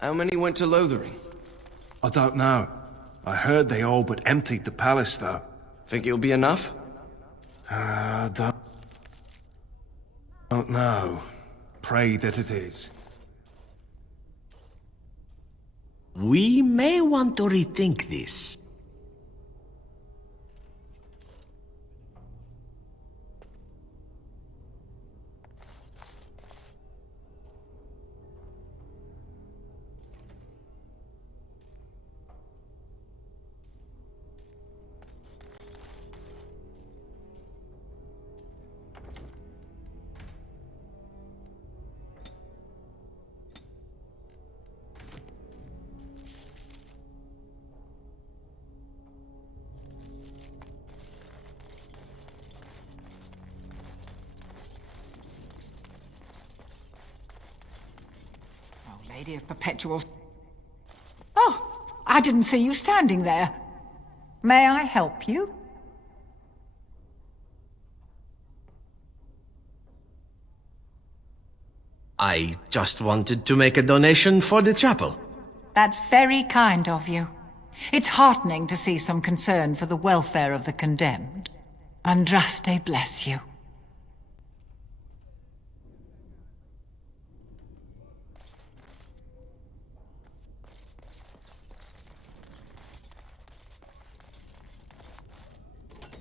How many went to Lothering? I don't know. I heard they all but emptied the palace, though. Think it'll be enough? Don't know. Pray that it is. We may want to rethink this. Lady of Perpetuals. Oh, I didn't see you standing there. May I help you? I just wanted to make a donation for the chapel. That's very kind of you. It's heartening to see some concern for the welfare of the condemned. Andraste bless you.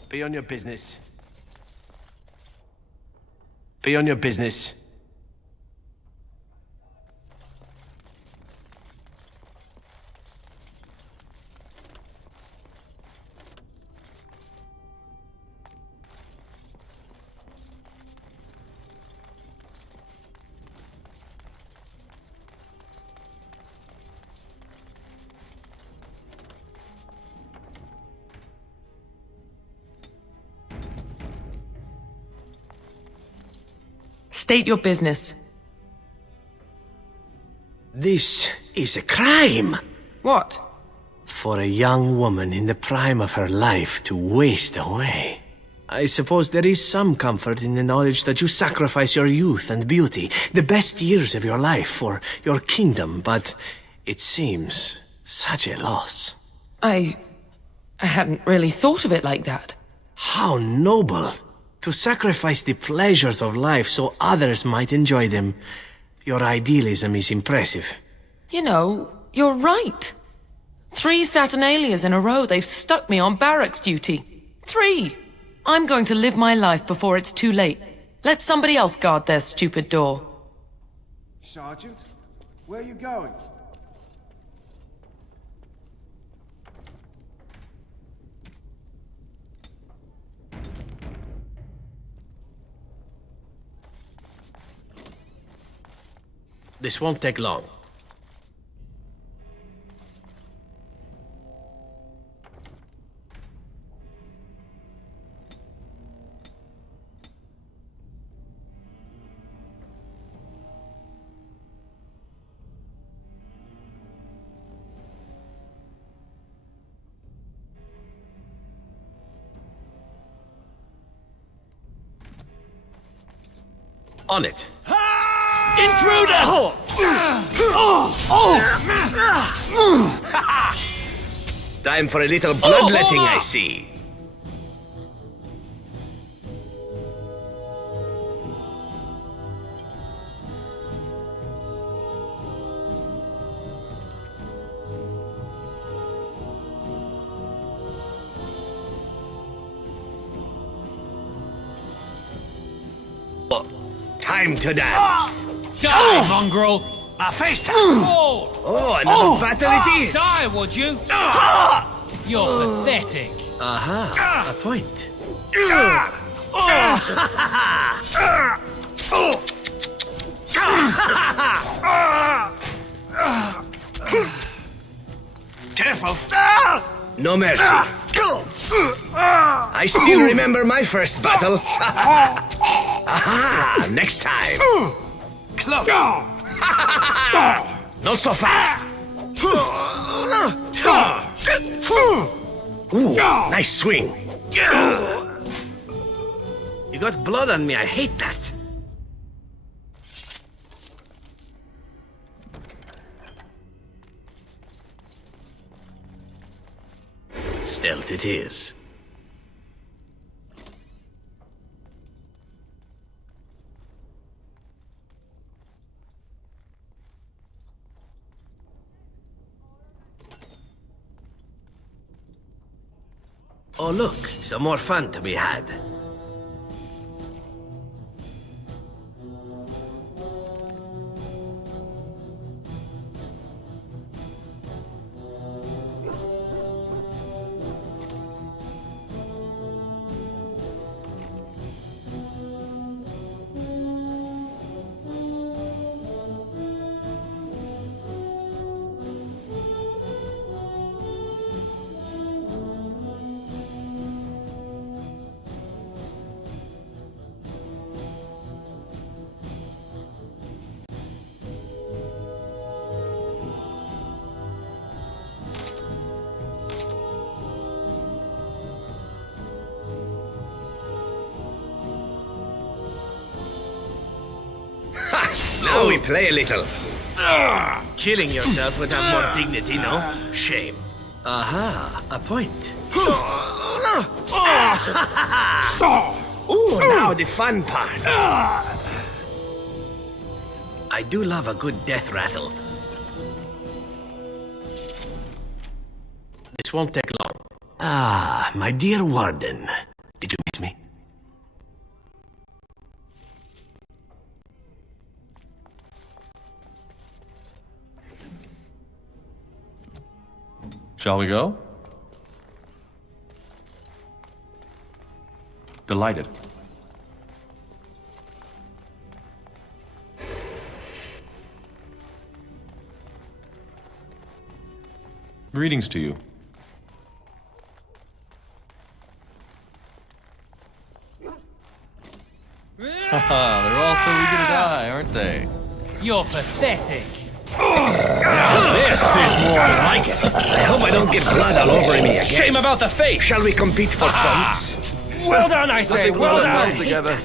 Be on your business. Be on your business. State your business. This is a crime. What? For a young woman in the prime of her life to waste away. I suppose there is some comfort in the knowledge that you sacrifice your youth and beauty, the best years of your life, for your kingdom, but it seems such a loss. I hadn't really thought of it like that. How noble! To sacrifice the pleasures of life so others might enjoy them. Your idealism is impressive. You know, you're right. 3 Saturnalias in a row they've stuck me on barracks duty. 3! I'm going to live my life before it's too late. Let somebody else guard their stupid door. Sergeant, where are you going? This won't take long. On it. Intruder! Time for a little bloodletting, I see. Time to dance. Die, mongrel! A face! Oh, Another battle it is! die, would you? You're pathetic. Aha, a point. Careful! No mercy. I still remember my first battle. Aha! Next time. Close. Not so fast. Ooh, nice swing. You got blood on me. I hate that. Stealth it is. Oh look, some more fun to be had. Now we play a little. Killing yourself would have more dignity, no? Shame. Aha, a point. Ooh, now the fun part. I do love a good death rattle. This won't take long. Ah, my dear Warden. Did you miss me? Shall we go? Delighted. Greetings to you. Haha, they're all so eager to die, aren't they? You're pathetic. This is more like it. I hope I don't get blood all over me again. Shame about the face. Shall we compete for points? Well done, I say. Well done. together.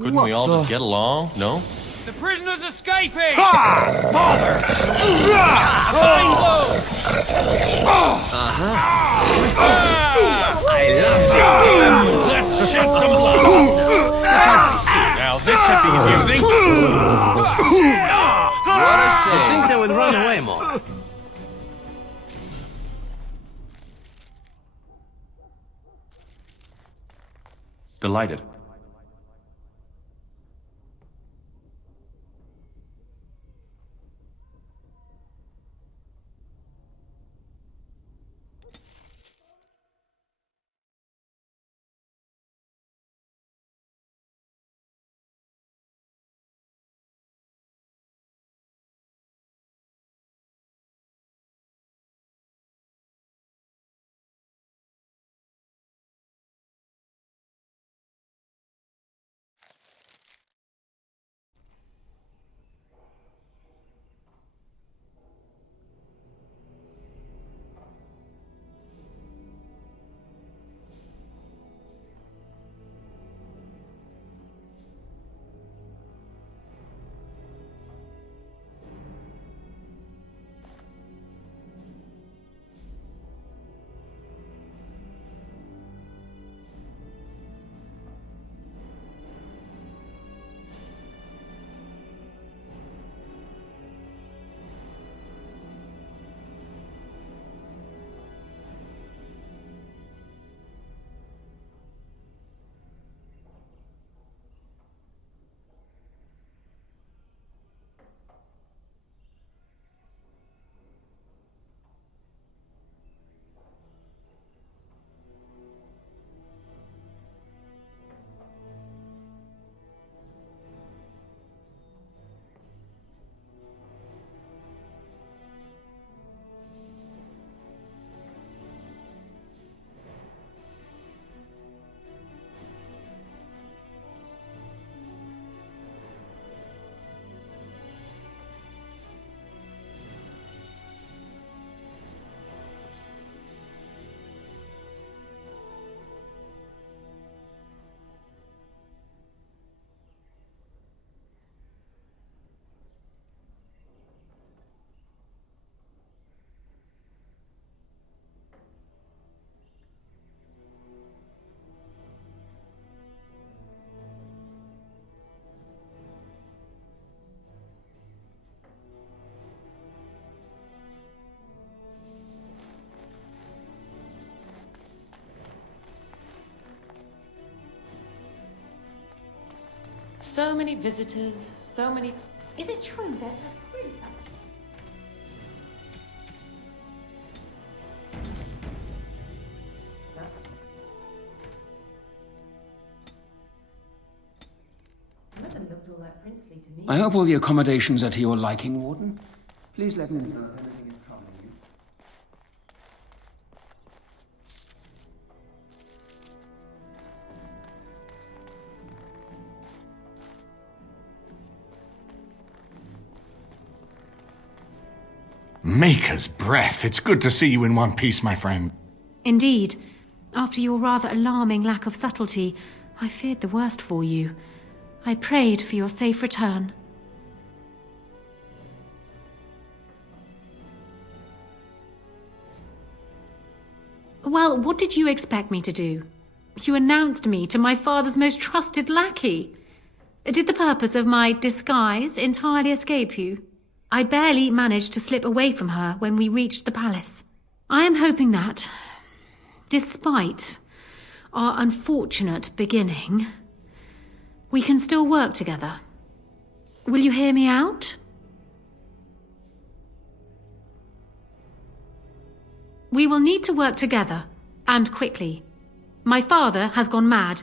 Couldn't we all just get along? No? The prisoner's escaping! I love this game. Let's shed some blood! Now this should be amusing! What a I shame. think they would run away more. Delighted. So many visitors, so many... Is it true that I hope all the accommodations are to your liking, Warden. Please let me know if anything is troubling you. Maker's breath. It's good to see you in one piece, my friend. Indeed. After your rather alarming lack of subtlety, I feared the worst for you. I prayed for your safe return. Well, what did you expect me to do? You announced me to my father's most trusted lackey. Did the purpose of my disguise entirely escape you? I barely managed to slip away from her when we reached the palace. I am hoping that, despite our unfortunate beginning, we can still work together. Will you hear me out? We will need to work together, and quickly. My father has gone mad.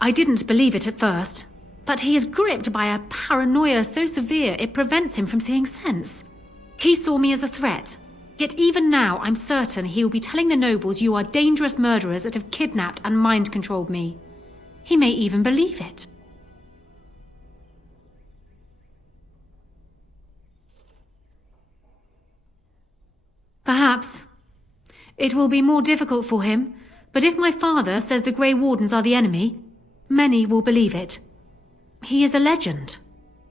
I didn't believe it at first, but he is gripped by a paranoia so severe it prevents him from seeing sense. He saw me as a threat, yet even now I'm certain he will be telling the nobles you are dangerous murderers that have kidnapped and mind-controlled me. He may even believe it. Perhaps. It will be more difficult for him, but if my father says the Grey Wardens are the enemy, many will believe it. He is a legend.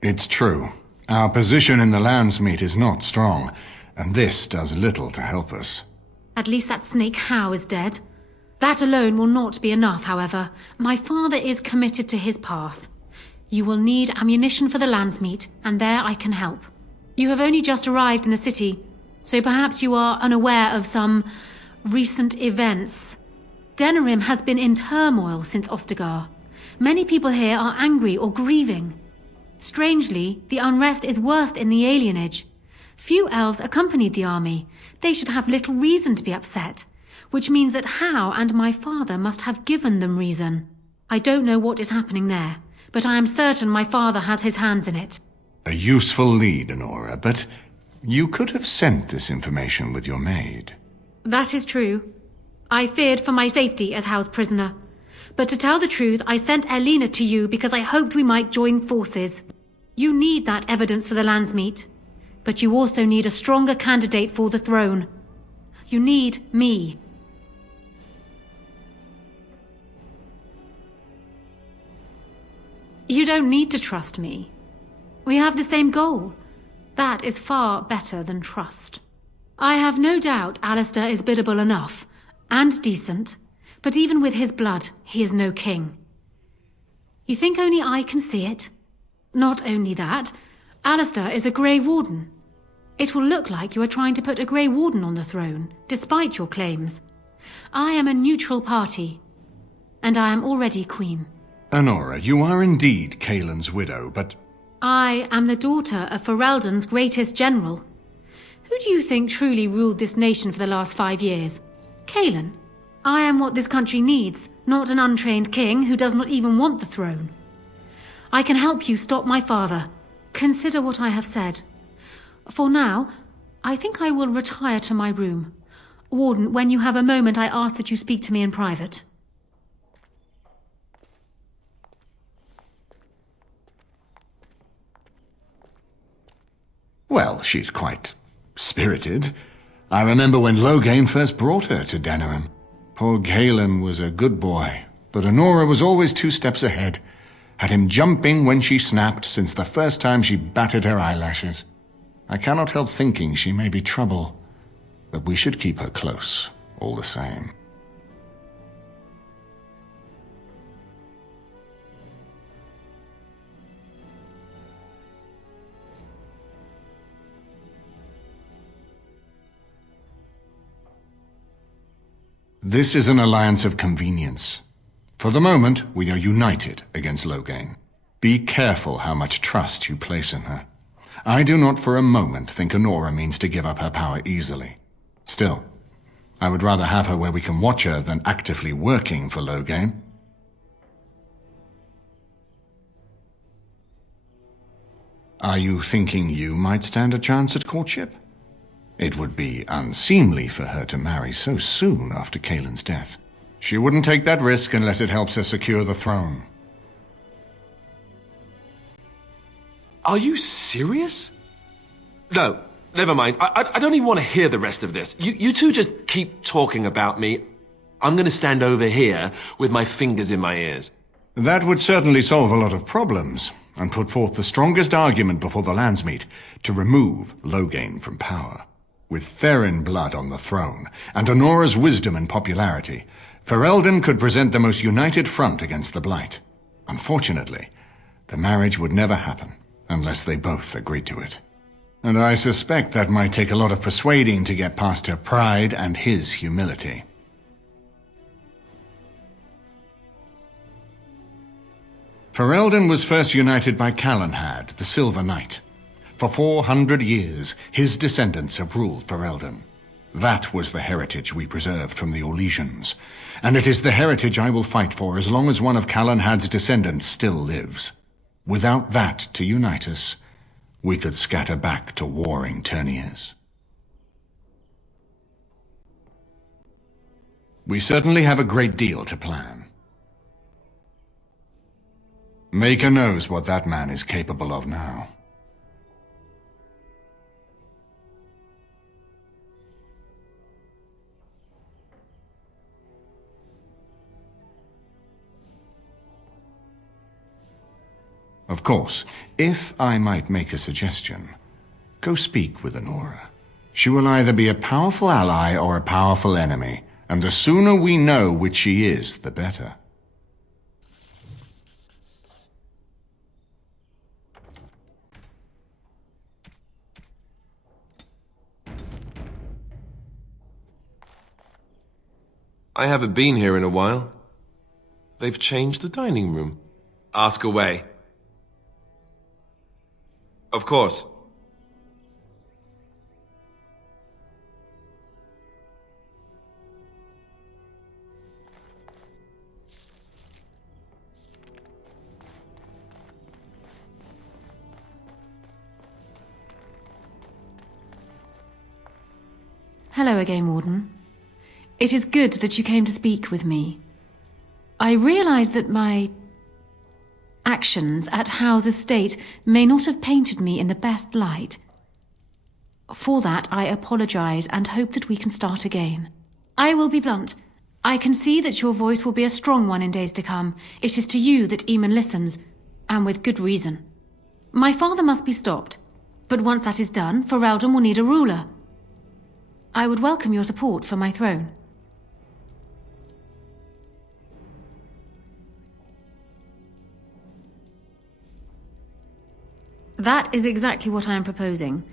It's true. Our position in the Landsmeet is not strong, and this does little to help us. At least that snake How is dead. That alone will not be enough, however. My father is committed to his path. You will need ammunition for the Landsmeet, and there I can help. You have only just arrived in the city, so perhaps you are unaware of some recent events. Denerim has been in turmoil since Ostagar. Many people here are angry or grieving. Strangely, the unrest is worst in the alienage. Few elves accompanied the army. They should have little reason to be upset, which means that How and my father must have given them reason. I don't know what is happening there, but I am certain my father has his hands in it. A useful lead, Honora, but you could have sent this information with your maid. That is true. I feared for my safety as How's prisoner. But to tell the truth, I sent Elena to you because I hoped we might join forces. You need that evidence for the Landsmeet, but you also need a stronger candidate for the throne. You need me. You don't need to trust me. We have the same goal. That is far better than trust. I have no doubt Alistair is biddable enough, and decent, but even with his blood, he is no king. You think only I can see it? Not only that, Alistair is a Grey Warden. It will look like you are trying to put a Grey Warden on the throne, despite your claims. I am a neutral party, and I am already queen. Honora, you are indeed Kaelin's widow, but... I am the daughter of Ferelden's greatest general. Who do you think truly ruled this nation for the last 5 years? Kaelin. I am what this country needs, not an untrained king who does not even want the throne. I can help you stop my father. Consider what I have said. For now, I think I will retire to my room. Warden, when you have a moment, I ask that you speak to me in private. Well, she's quite spirited. I remember when Loghain first brought her to Denerim. Poor Galen was a good boy, but Honora was always 2 steps ahead. Had him jumping when she snapped since the first time she batted her eyelashes. I cannot help thinking she may be trouble, but we should keep her close, all the same. This is an alliance of convenience. For the moment, we are united against Loghain. Be careful how much trust you place in her. I do not for a moment think Honora means to give up her power easily. Still, I would rather have her where we can watch her than actively working for Loghain. Are you thinking you might stand a chance at courtship? It would be unseemly for her to marry so soon after Kaelin's death. She wouldn't take that risk unless it helps her secure the throne. Are you serious? No, never mind. I don't even want to hear the rest of this. You two just keep talking about me. I'm going to stand over here with my fingers in my ears. That would certainly solve a lot of problems, and put forth the strongest argument before the Landsmeet to remove Loghain from power. With Therin blood on the throne, and Honora's wisdom and popularity, Ferelden could present the most united front against the Blight. Unfortunately, the marriage would never happen, unless they both agreed to it. And I suspect that might take a lot of persuading to get past her pride and his humility. Ferelden was first united by Calenhad, the Silver Knight. For 400 years, his descendants have ruled Ferelden. That was the heritage we preserved from the Orlesians, and it is the heritage I will fight for as long as one of Calenhad's descendants still lives. Without that to unite us, we could scatter back to warring Terniers. We certainly have a great deal to plan. Maker knows what that man is capable of now. Of course, if I might make a suggestion, go speak with Honora. She will either be a powerful ally or a powerful enemy, and the sooner we know which she is, the better. I haven't been here in a while. They've changed the dining room. Ask away. Of course. Hello again, Warden. It is good that you came to speak with me. I realize that my actions at Howe's estate may not have painted me in the best light. For that, I apologize and hope that we can start again. I will be blunt. I can see that your voice will be a strong one in days to come. It is to you that Eamon listens, and with good reason. My father must be stopped, but once that is done, Ferelden will need a ruler. I would welcome your support for my throne. That is exactly what I am proposing.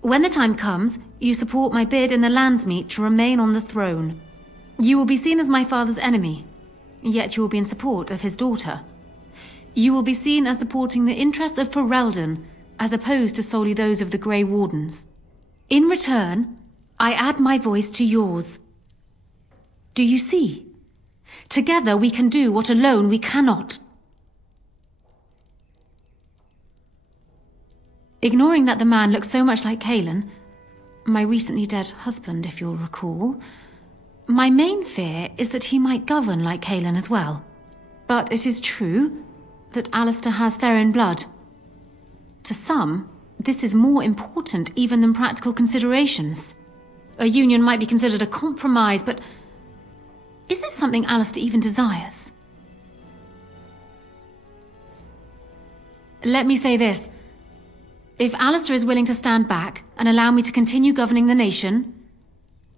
When the time comes, you support my bid in the Landsmeet to remain on the throne. You will be seen as my father's enemy, yet you will be in support of his daughter. You will be seen as supporting the interests of Ferelden, as opposed to solely those of the Grey Wardens. In return, I add my voice to yours. Do you see? Together we can do what alone we cannot. Ignoring that the man looks so much like Cailan, my recently dead husband, if you'll recall, my main fear is that he might govern like Cailan as well. But it is true that Alistair has Therin blood. To some, this is more important even than practical considerations. A union might be considered a compromise, but is this something Alistair even desires? Let me say this. If Alistair is willing to stand back and allow me to continue governing the nation,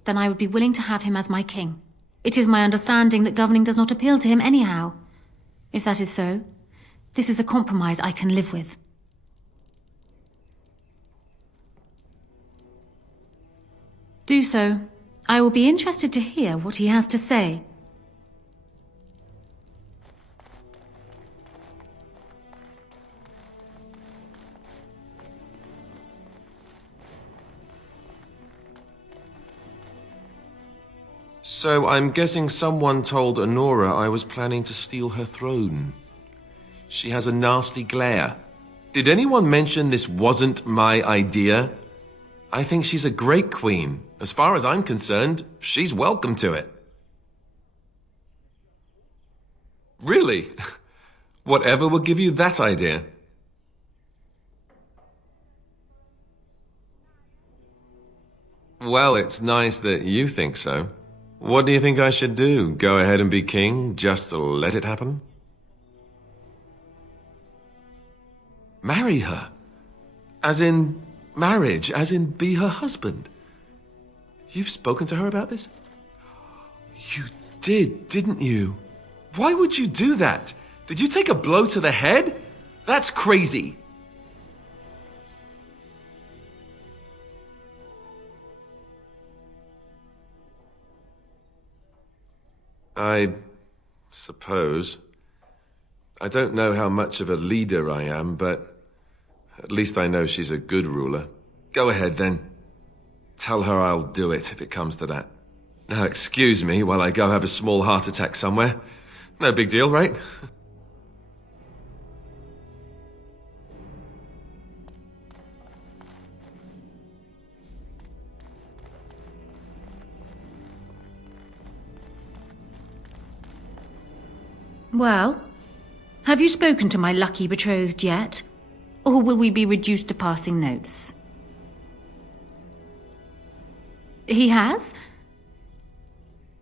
then I would be willing to have him as my king. It is my understanding that governing does not appeal to him anyhow. If that is so, this is a compromise I can live with. Do so. I will be interested to hear what he has to say. So I'm guessing someone told Honora I was planning to steal her throne. She has a nasty glare. Did anyone mention this wasn't my idea? I think she's a great queen. As far as I'm concerned, she's welcome to it. Really? Whatever will give you that idea? Well, it's nice that you think so. What do you think I should do? Go ahead and be king, just to let it happen? Marry her. As in marriage, as in be her husband. You've spoken to her about this? You did, didn't you? Why would you do that? Did you take a blow to the head? That's crazy. I suppose. I don't know how much of a leader I am, but at least I know she's a good ruler. Go ahead, then. Tell her I'll do it if it comes to that. Now, excuse me while I go have a small heart attack somewhere. No big deal, right? Well, have you spoken to my lucky betrothed yet? Or will we be reduced to passing notes? He has?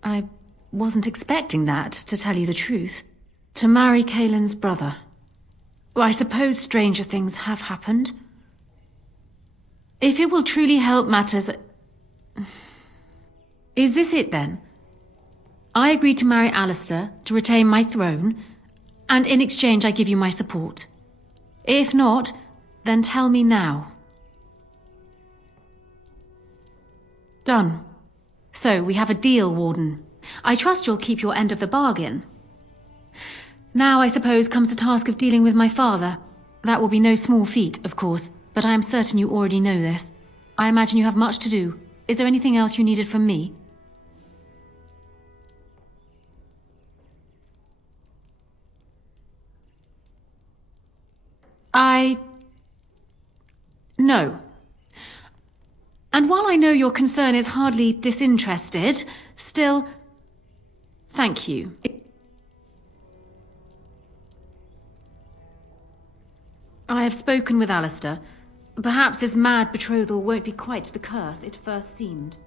I wasn't expecting that, to tell you the truth. To marry Cailan's brother. Well, I suppose stranger things have happened. If it will truly help matters... Is this it, then? I agree to marry Alistair, to retain my throne, and in exchange I give you my support. If not, then tell me now. Done. So, we have a deal, Warden. I trust you'll keep your end of the bargain. Now, I suppose, comes the task of dealing with my father. That will be no small feat, of course, but I am certain you already know this. I imagine you have much to do. Is there anything else you needed from me? No. And while I know your concern is hardly disinterested, still... Thank you. I have spoken with Alistair. Perhaps this mad betrothal won't be quite the curse it first seemed.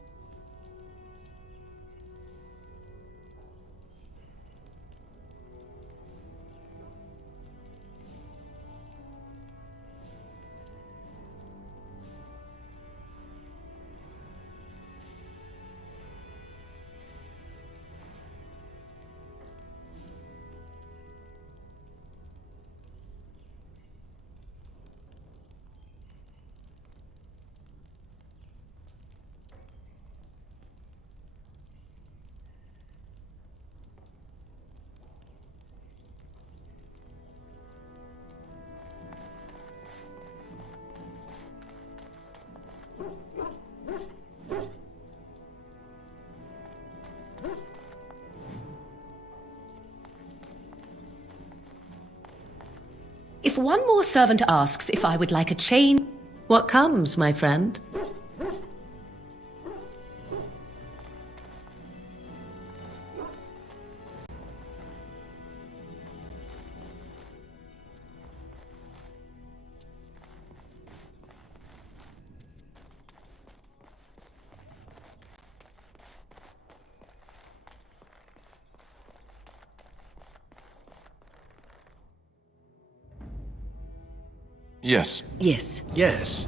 If one more servant asks if I would like a chain, what comes, my friend? Yes. Yes. Yes.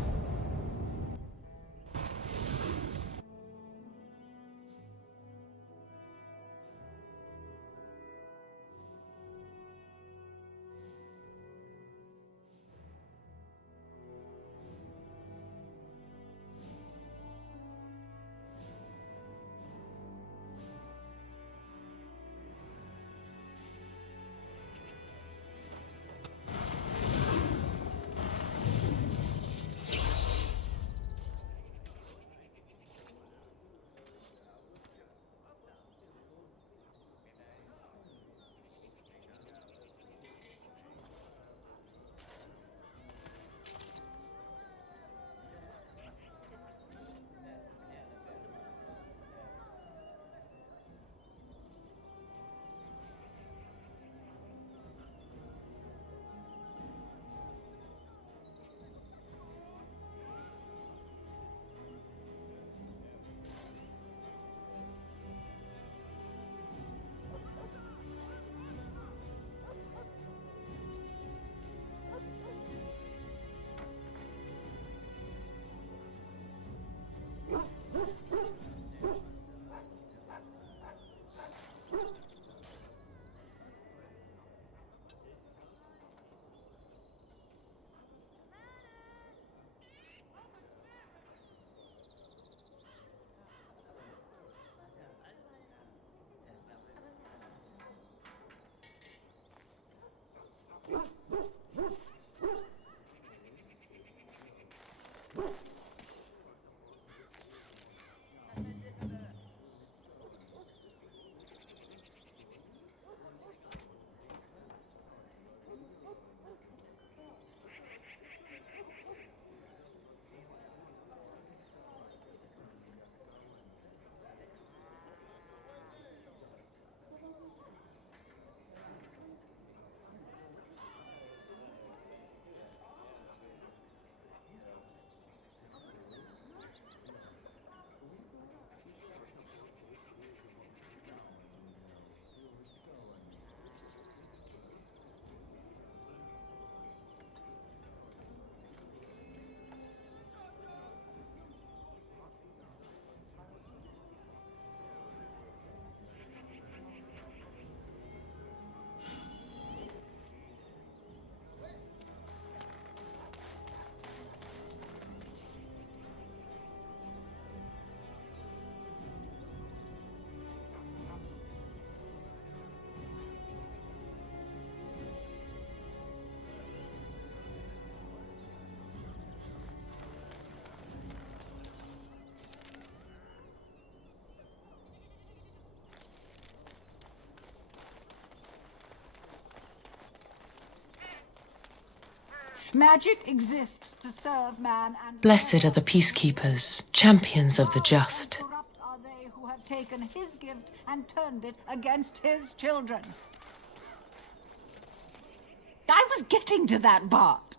Magic exists to serve man and... Blessed are the peacekeepers, champions of the just. Corrupt are they who have taken his gift and turned it against his children. I was getting to that part.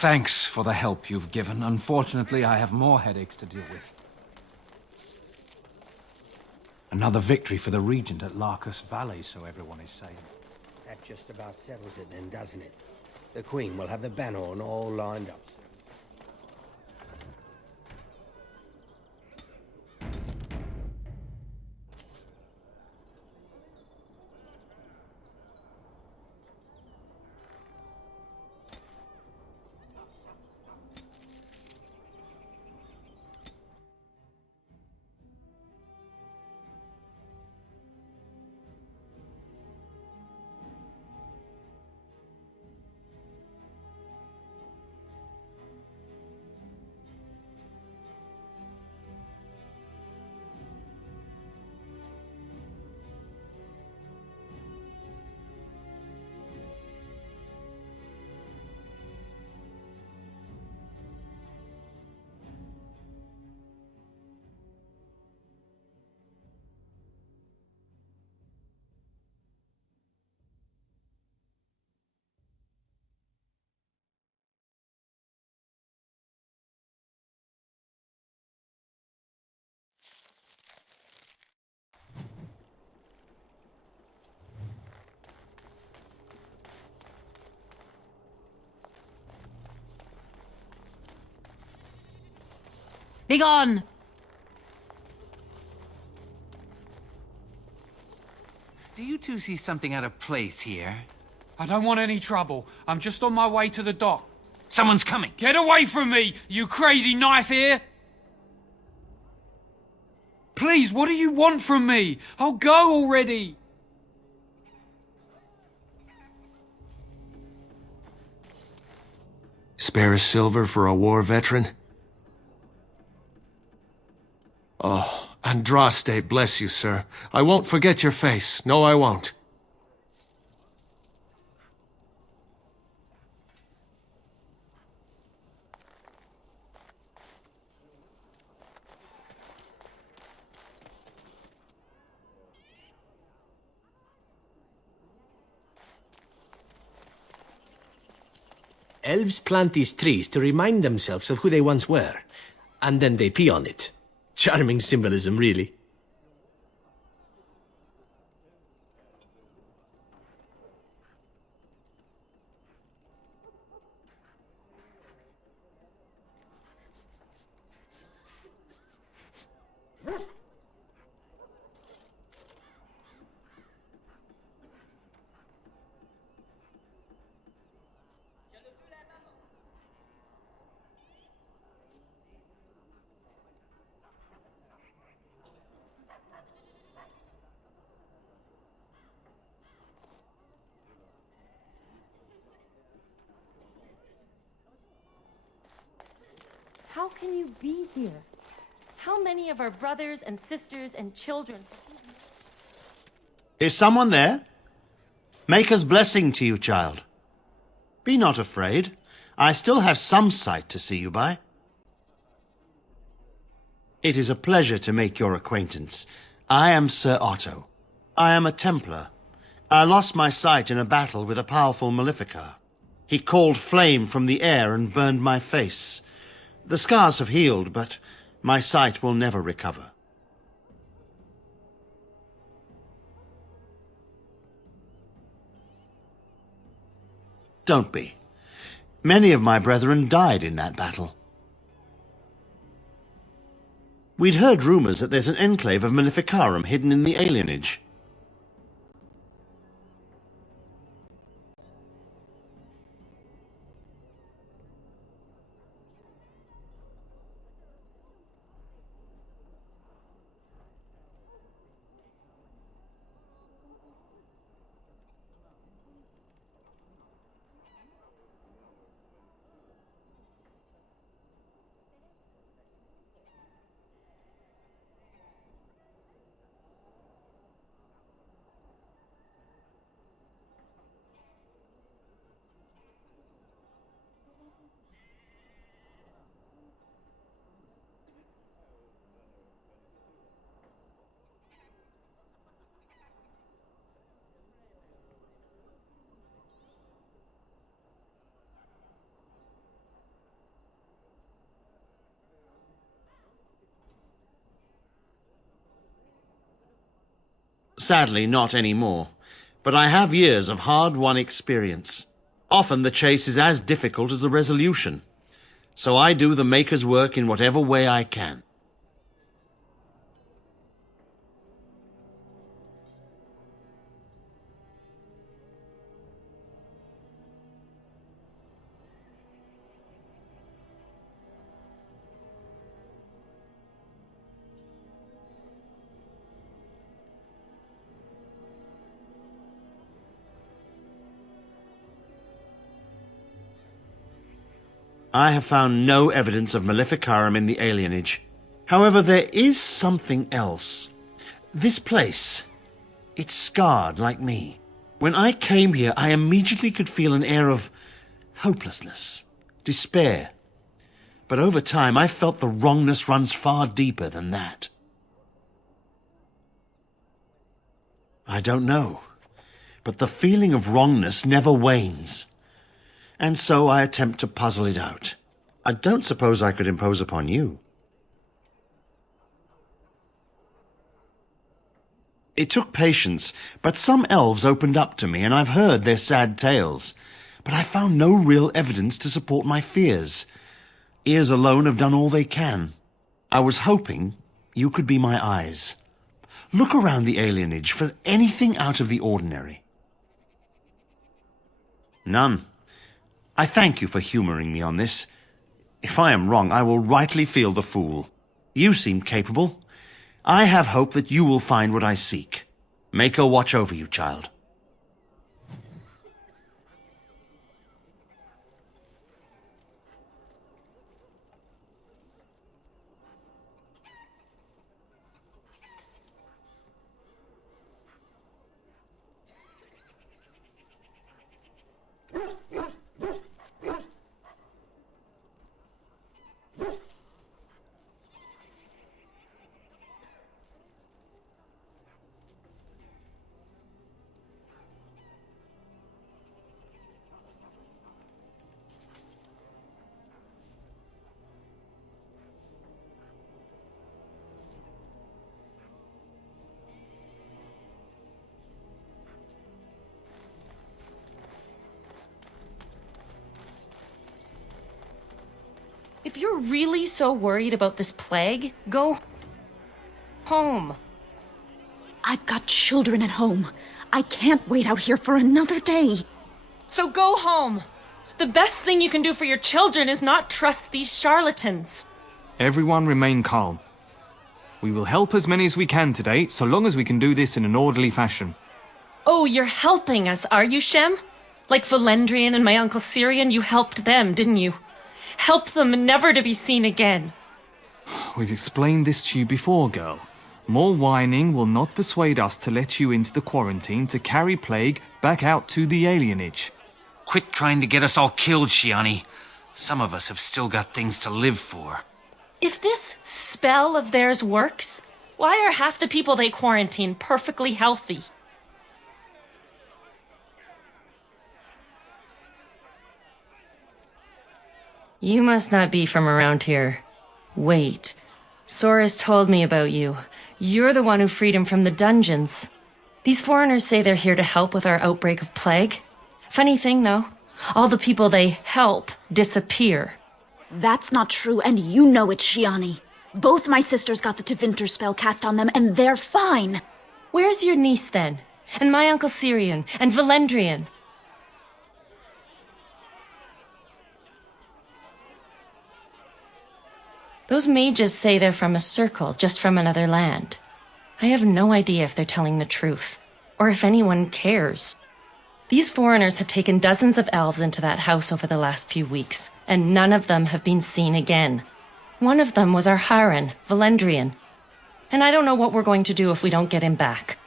Thanks for the help you've given. Unfortunately, I have more headaches to deal with. Another victory for the Regent at Larkus Valley, so everyone is saying. That just about settles it then, doesn't it? The Queen will have the banner on all lined up. Begone! Do you two see something out of place here? I don't want any trouble. I'm just on my way to the dock. Someone's coming! Get away from me, you crazy knife ear! Please, what do you want from me? I'll go already! Spare a silver for a war veteran? Oh, Andraste, bless you, sir. I won't forget your face. No, I won't. Elves plant these trees to remind themselves of who they once were, and then they pee on it. Charming symbolism, really. How can you be here? How many of our brothers and sisters and children? Is someone there? Maker's blessing to you, child. Be not afraid. I still have some sight to see you by. It is a pleasure to make your acquaintance. I am Sir Otto. I am a Templar. I lost my sight in a battle with a powerful Maleficar. He called flame from the air and burned my face. The scars have healed, but my sight will never recover. Don't be. Many of my brethren died in that battle. We'd heard rumors that there's an enclave of Maleficarum hidden in the alienage. Sadly, not anymore. But I have years of hard-won experience. Often the chase is as difficult as the resolution. So I do the Maker's work in whatever way I can. I have found no evidence of Maleficarum in the alienage. However, there is something else. This place, it's scarred like me. When I came here, I immediately could feel an air of hopelessness, despair. But over time, I felt the wrongness runs far deeper than that. I don't know, but the feeling of wrongness never wanes. And so I attempt to puzzle it out. I don't suppose I could impose upon you. It took patience, but some elves opened up to me, and I've heard their sad tales. But I found no real evidence to support my fears. Ears alone have done all they can. I was hoping you could be my eyes. Look around the alienage for anything out of the ordinary. None. I thank you for humoring me on this. If I am wrong, I will rightly feel the fool. You seem capable. I have hope that you will find what I seek. Maker watch over you, child. If you're really so worried about this plague, go home. I've got children at home. I can't wait out here for another day. So go home. The best thing you can do for your children is not trust these charlatans. Everyone remain calm. We will help as many as we can today, so long as we can do this in an orderly fashion. Oh, you're helping us, are you, Shem? Like Veilguard and my Uncle Syrian, you helped them, didn't you? Help them never to be seen again. We've explained this to you before, girl. More whining will not persuade us to let you into the quarantine to carry plague back out to the alienage. Quit trying to get us all killed, Shiani. Some of us have still got things to live for. If this spell of theirs works, why are half the people they quarantine perfectly healthy? You must not be from around here. Wait. Sora's told me about you. You're the one who freed him from the dungeons. These foreigners say they're here to help with our outbreak of plague. Funny thing, though. All the people they help disappear. That's not true, and you know it, Shiani. Both my sisters got the Tevinter spell cast on them, and they're fine. Where's your niece, then? And my Uncle Syrian? And Veilguard? Those mages say they're from a circle, just from another land. I have no idea if they're telling the truth, or if anyone cares. These foreigners have taken dozens of elves into that house over the last few weeks, and none of them have been seen again. One of them was our Harren, Veilguard. And I don't know what we're going to do if we don't get him back.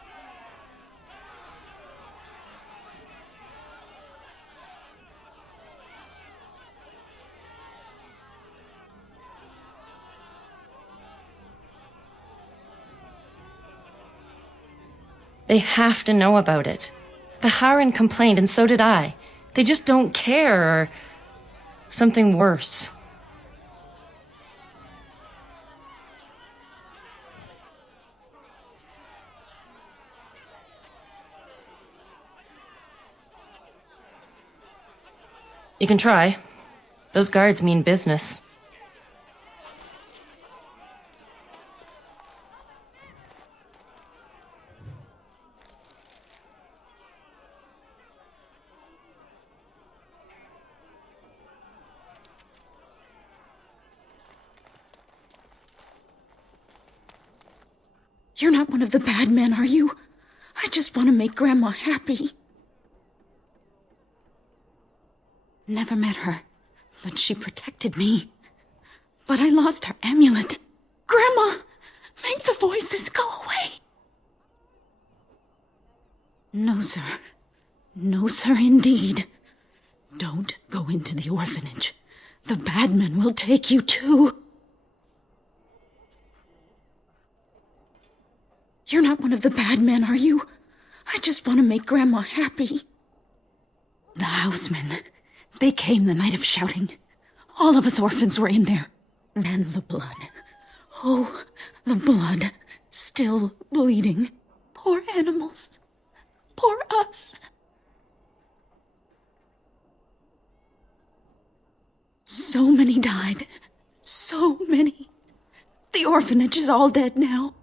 They have to know about it. The Harren complained, and so did I. They just don't care, or something worse. You can try. Those guards mean business. You're not one of the bad men, are you? I just want to make Grandma happy. Never met her, but she protected me. But I lost her amulet. Grandma, make the voices go away. No, sir. No, sir, indeed. Don't go into the orphanage. The bad men will take you too. You're not one of the bad men, are you? I just want to make Grandma happy. The housemen. They came the night of shouting. All of us orphans were in there. Then the blood. Oh, the blood. Still bleeding. Poor animals. Poor us. So many died. So many. The orphanage is all dead now.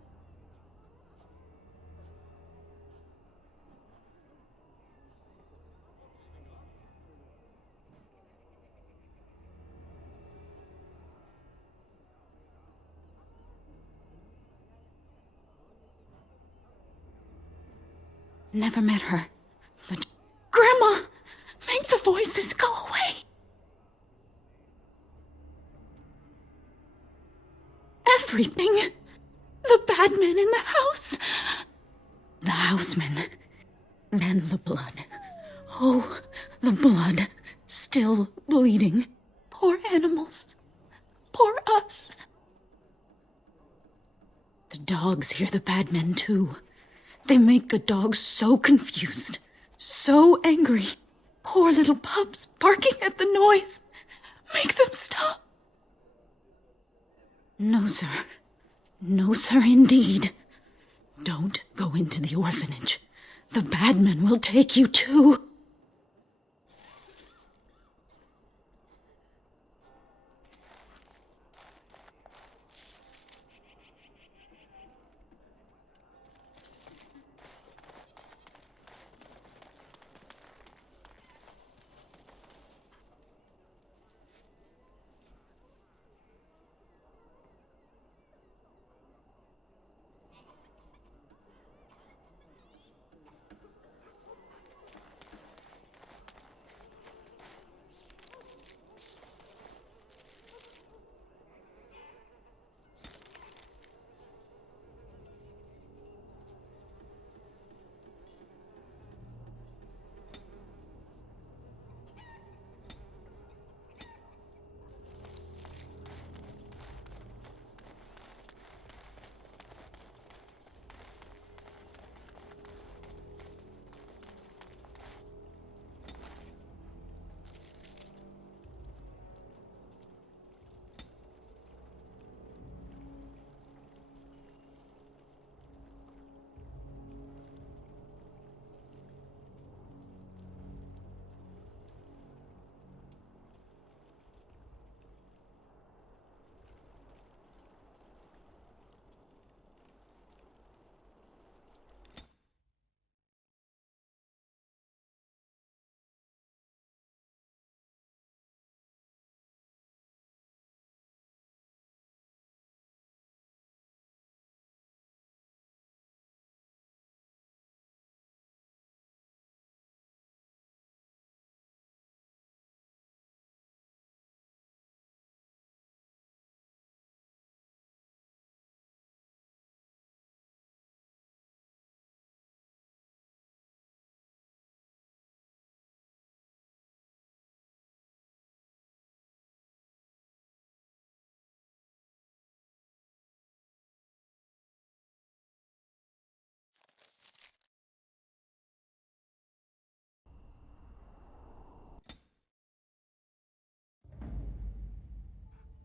Never met her, but... Grandma! Make the voices go away! Everything! The bad men in the house! The housemen. Then the blood. Oh, the blood. Still bleeding. Poor animals. Poor us. The dogs hear the bad men too. They make good dogs so confused, so angry. Poor little pups barking at the noise. Make them stop. No, sir. No, sir, indeed. Don't go into the orphanage. The bad men will take you too.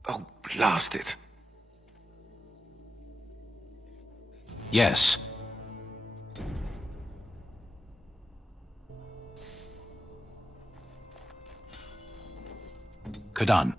Oh, blast it. Yes. done.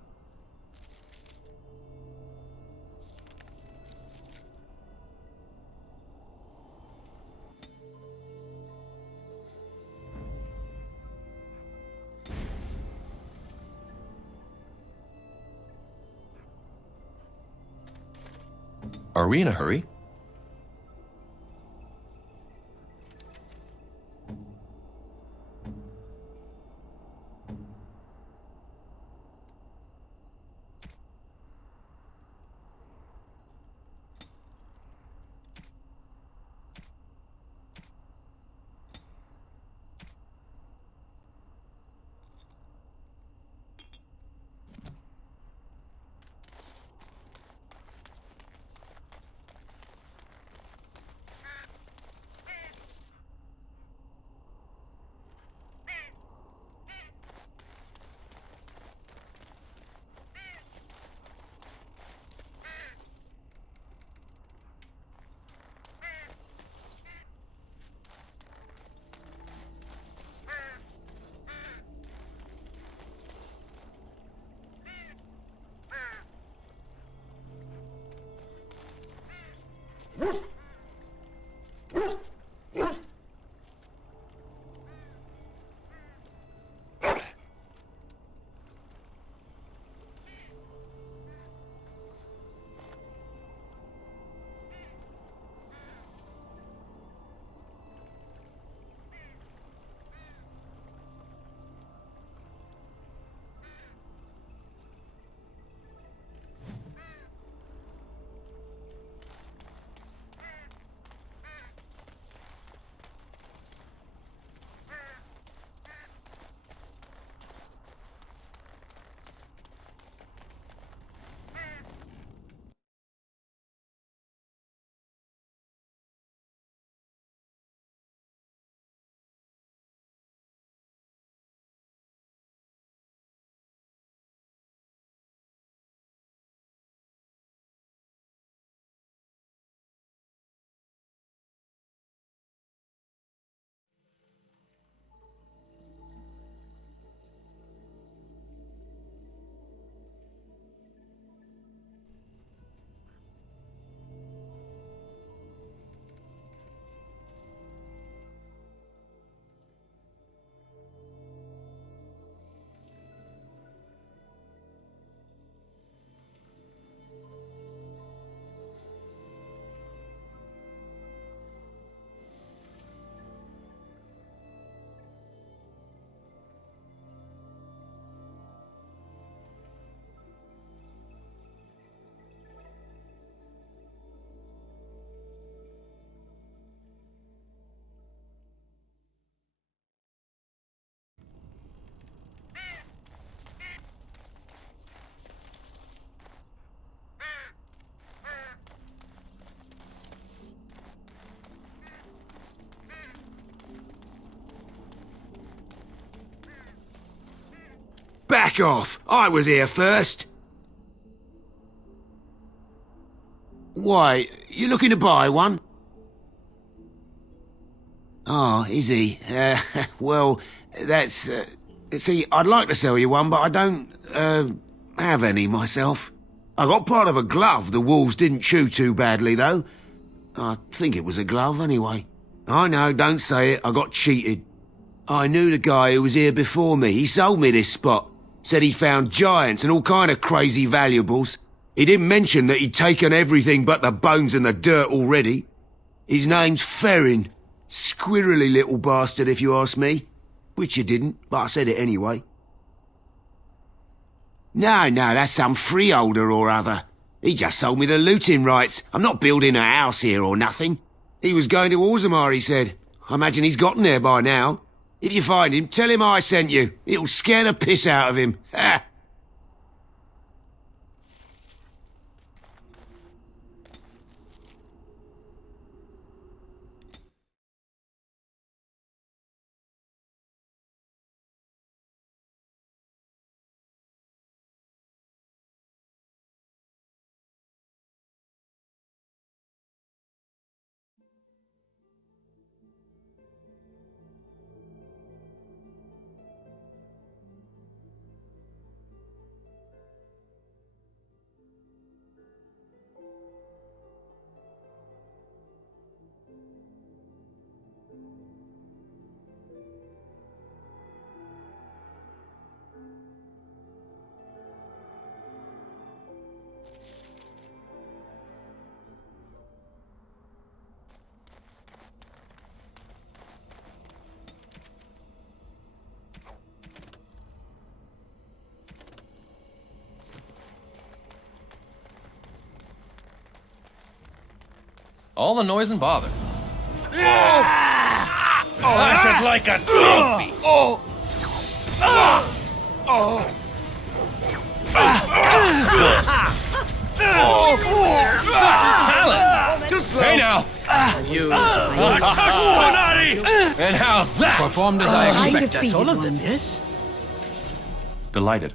Are we in a hurry? Back off! I was here first! Why, you looking to buy one? Ah, is he? Well, that's... see, I'd like to sell you one, but I don't, have any myself. I got part of a glove the wolves didn't chew too badly, though. I think it was a glove, anyway. I know, don't say it, I got cheated. I knew the guy who was here before me. He sold me this spot. Said he found giants and all kind of crazy valuables. He didn't mention that he'd taken everything but the bones and the dirt already. His name's Ferrin. Squirrely little bastard, if you ask me. Which you didn't, but I said it anyway. No, that's some freeholder or other. He just sold me the looting rights. I'm not building a house here or nothing. He was going to Orzammar, he said. I imagine he's gotten there by now. If you find him, tell him I sent you. It'll scare the piss out of him. Ha! All the noise and bother. I should like a trophy. Talent! Too slow. Hey now! You. And how's that? Performed as I expected. That's all of them, yes? Delighted.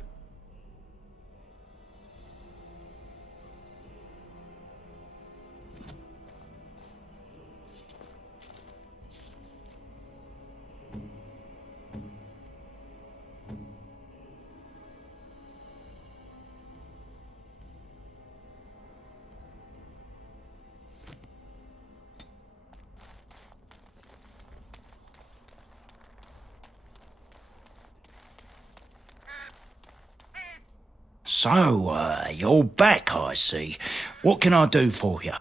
So, you're back, I see. What can I do for you?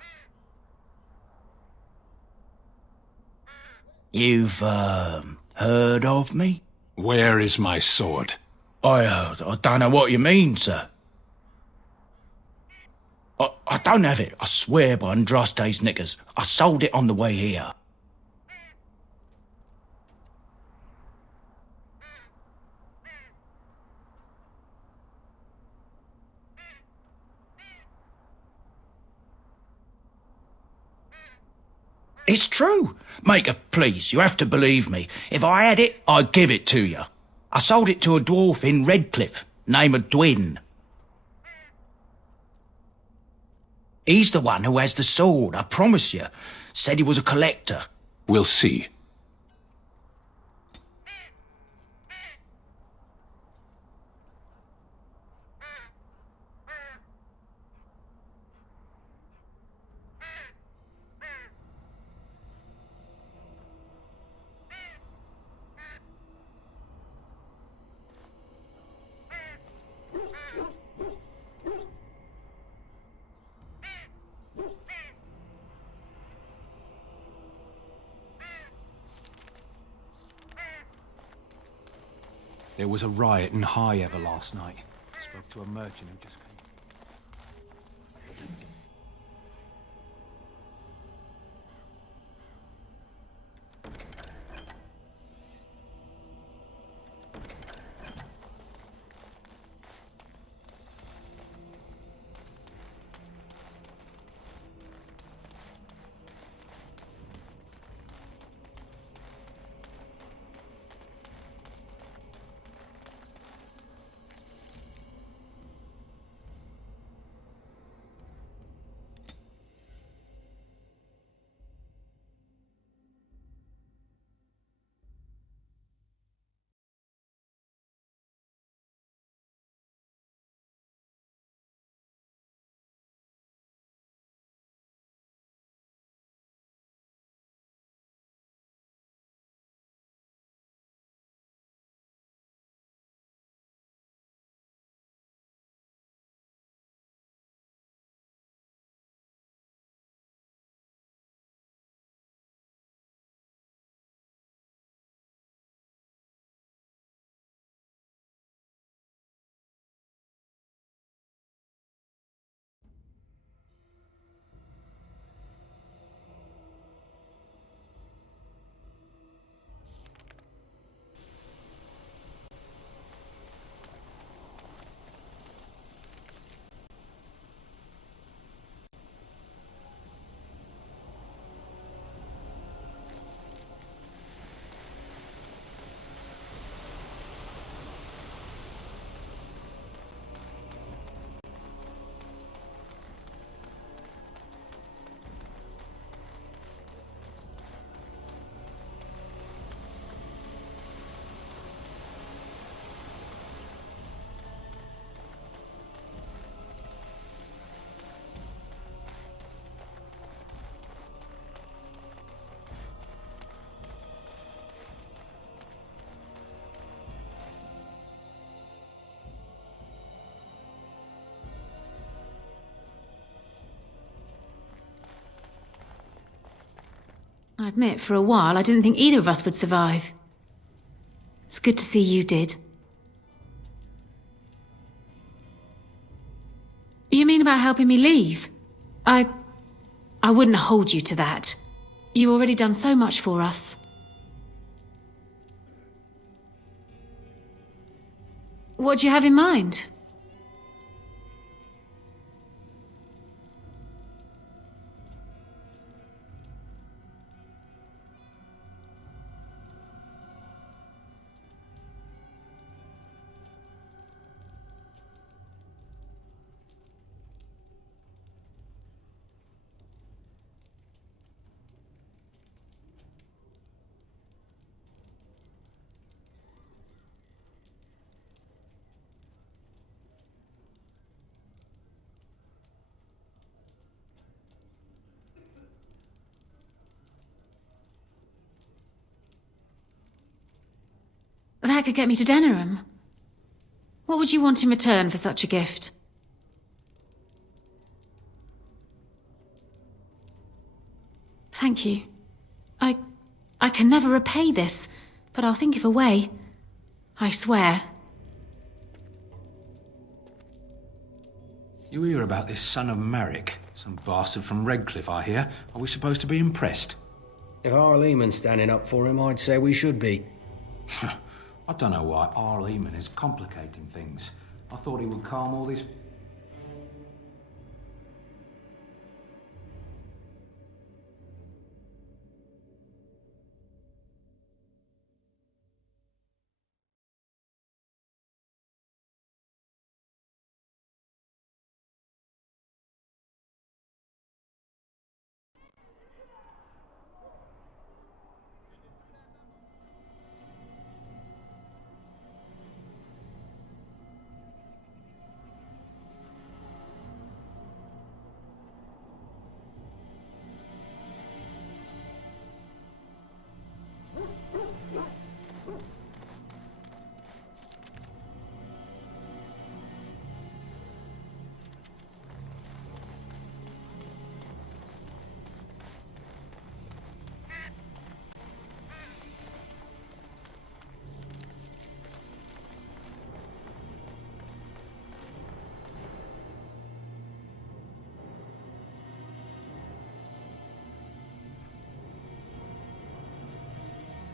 You've, heard of me? Where is my sword? I don't know what you mean, sir. I don't have it, I swear by Andraste's knickers. I sold it on the way here. It's true. Maker, please, you have to believe me. If I had it, I'd give it to you. I sold it to a dwarf in Redcliffe, name of Dwin. He's the one who has the sword, I promise you. Said he was a collector. We'll see. There was a riot in High Ever last night. Spoke to a merchant who just came. I admit, for a while, I didn't think either of us would survive. It's good to see you did. You mean about helping me leave? I wouldn't hold you to that. You've already done so much for us. What do you have in mind? That could get me to Denerim. What would you want in return for such a gift? Thank you. I can never repay this, but I'll think of a way. I swear. You hear about this son of Marek? Some bastard from Redcliffe, I hear. Are we supposed to be impressed? If our Lehman's standing up for him, I'd say we should be. I don't know why R. Lehman is complicating things. I thought he would calm all this...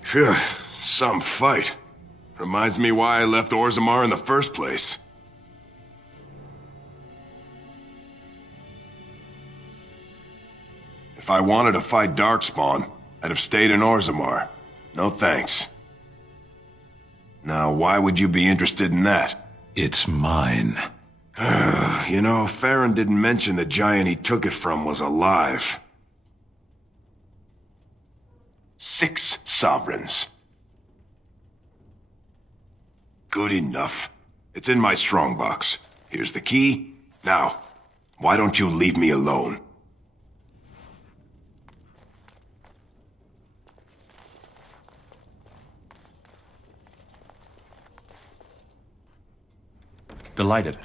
Phew, some fight. Reminds me why I left Orzammar in the first place. If I wanted to fight Darkspawn, I'd have stayed in Orzammar. No thanks. Now, why would you be interested in that? It's mine. You know, Farron didn't mention the giant he took it from was alive. 6 sovereigns. Good enough. It's in my strongbox. Here's the key. Now, why don't you leave me alone? Delighted.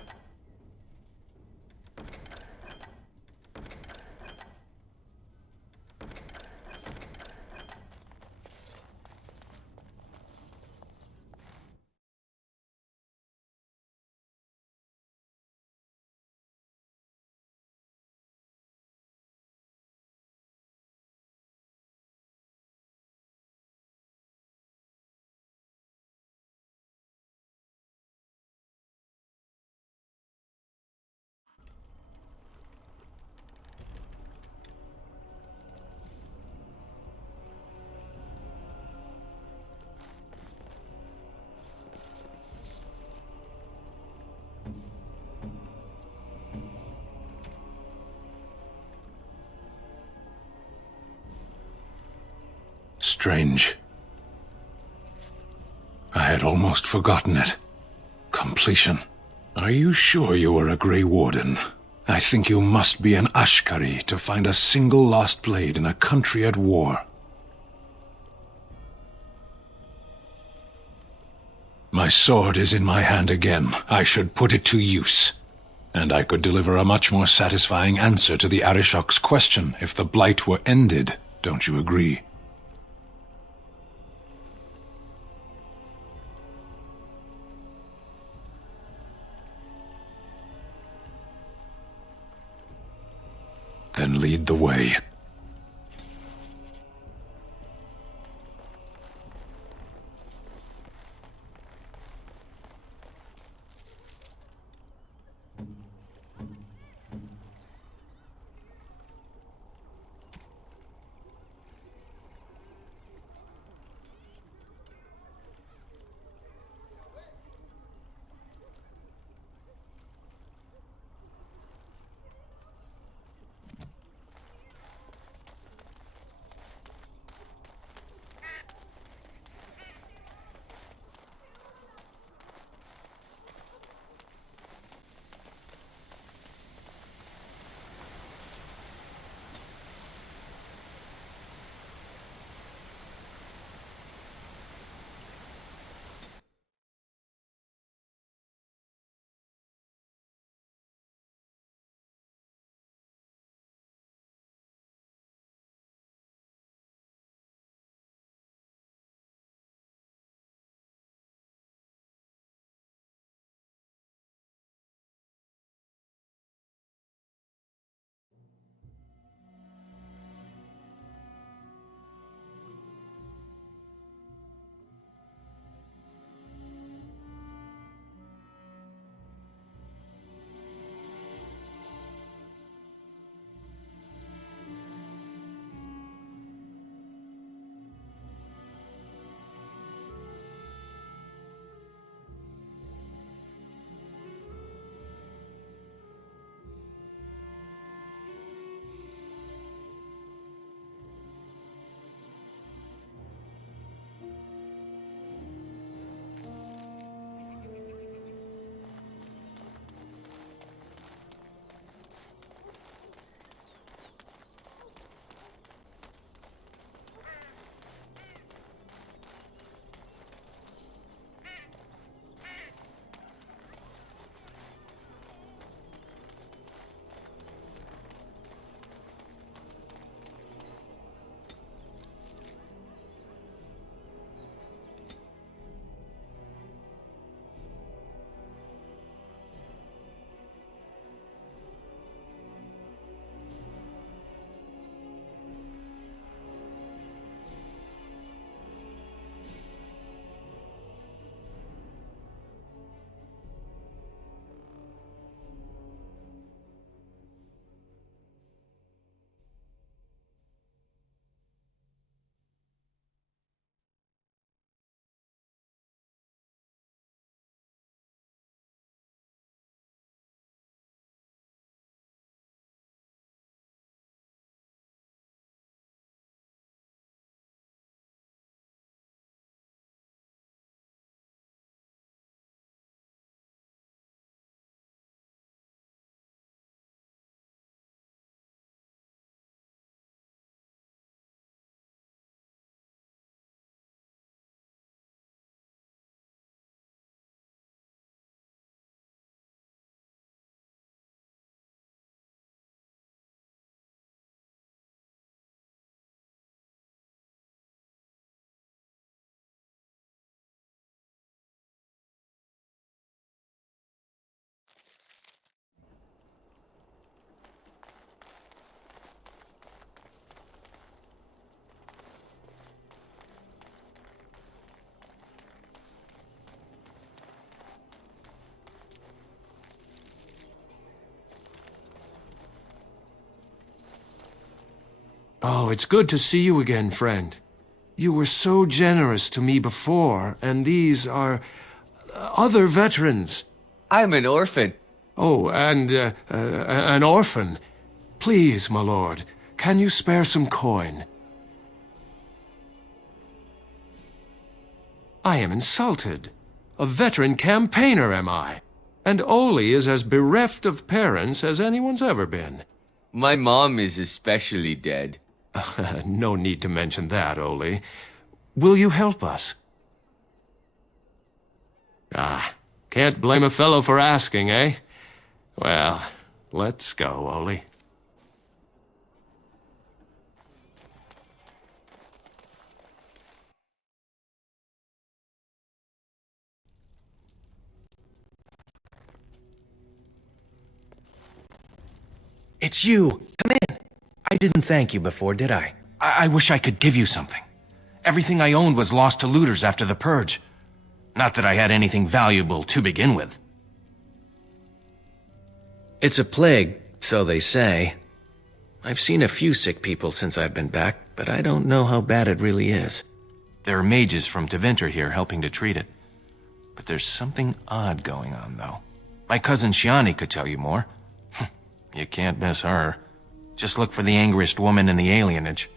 Strange. I had almost forgotten it. Completion. Are you sure you were a Grey Warden? I think you must be an Ashkari to find a single lost blade in a country at war. My sword is in my hand again. I should put it to use. And I could deliver a much more satisfying answer to the Arishok's question if the Blight were ended. Don't you agree? Then then lead the way. Oh, it's good to see you again, friend. You were so generous to me before, and these are other veterans. I'm an orphan. Oh, and an orphan. Please, my lord, can you spare some coin? I am insulted. A veteran campaigner, am I? And Oli is as bereft of parents as anyone's ever been. My mom is especially dead. No need to mention that, Oli. Will you help us? Ah, can't blame a fellow for asking, eh? Well, let's go, Oli. It's you. Come in. didn't thank you before, did I? I wish I could give you something. Everything I owned was lost to looters after the purge. Not that I had anything valuable to begin with. It's a plague, so they say. I've seen a few sick people since I've been back, but I don't know how bad it really is. There are mages from Tevinter here helping to treat it. But there's something odd going on, though. My cousin Shiani could tell you more. You can't miss her. Just look for the angriest woman in the alienage.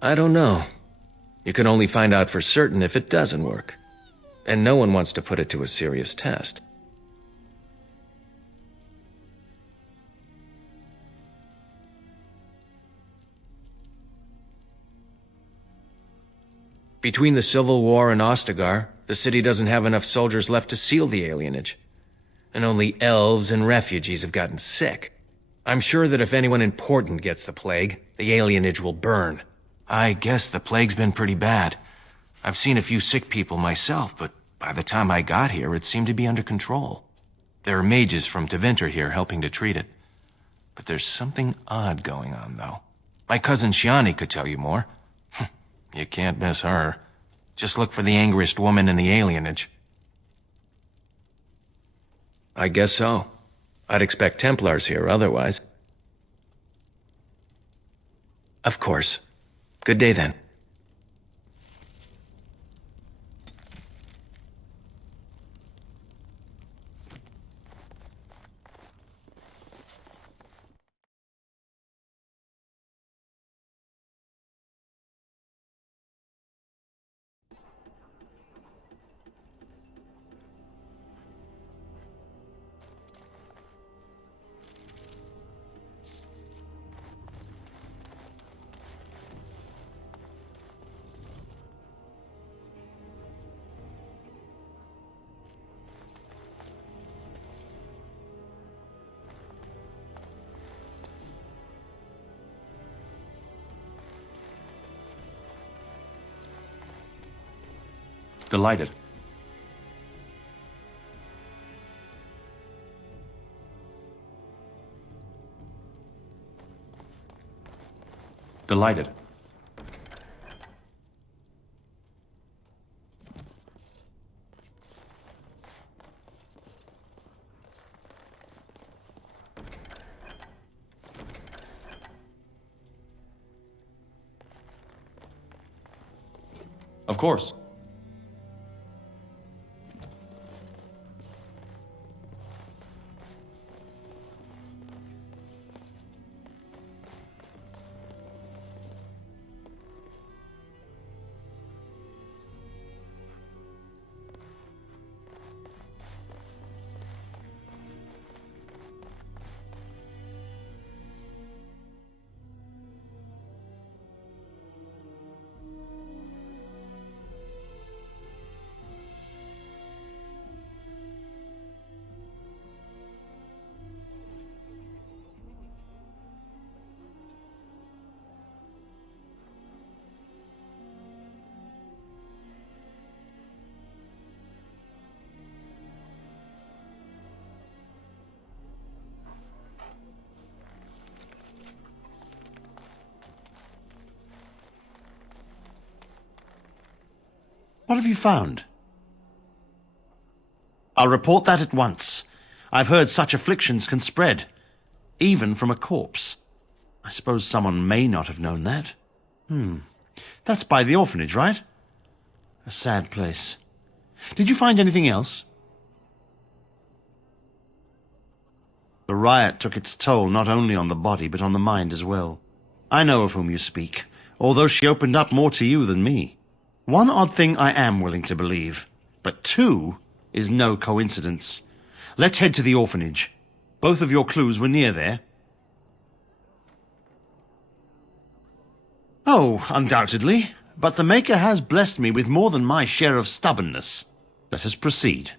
I don't know. You can only find out for certain if it doesn't work. And no one wants to put it to a serious test. Between the Civil War and Ostagar, the city doesn't have enough soldiers left to seal the alienage. And only elves and refugees have gotten sick. I'm sure that if anyone important gets the plague, the alienage will burn. I guess the plague's been pretty bad. I've seen a few sick people myself, but by the time I got here, it seemed to be under control. There are mages from Tevinter here helping to treat it. But there's something odd going on, though. My cousin Shiani could tell you more. You can't miss her. Just look for the angriest woman in the alienage. I guess so. I'd expect Templars here otherwise. Of course. Good day then. Delighted. Delighted. Of course. What have you found? I'll report that at once. I've heard such afflictions can spread, even from a corpse. I suppose someone may not have known that. That's by the orphanage, right? A sad place. Did you find anything else? The riot took its toll not only on the body, but on the mind as well. I know of whom you speak, although she opened up more to you than me. One odd thing I am willing to believe, but two is no coincidence. Let's head to the orphanage. Both of your clues were near there. Oh, undoubtedly. But the Maker has blessed me with more than my share of stubbornness. Let us proceed.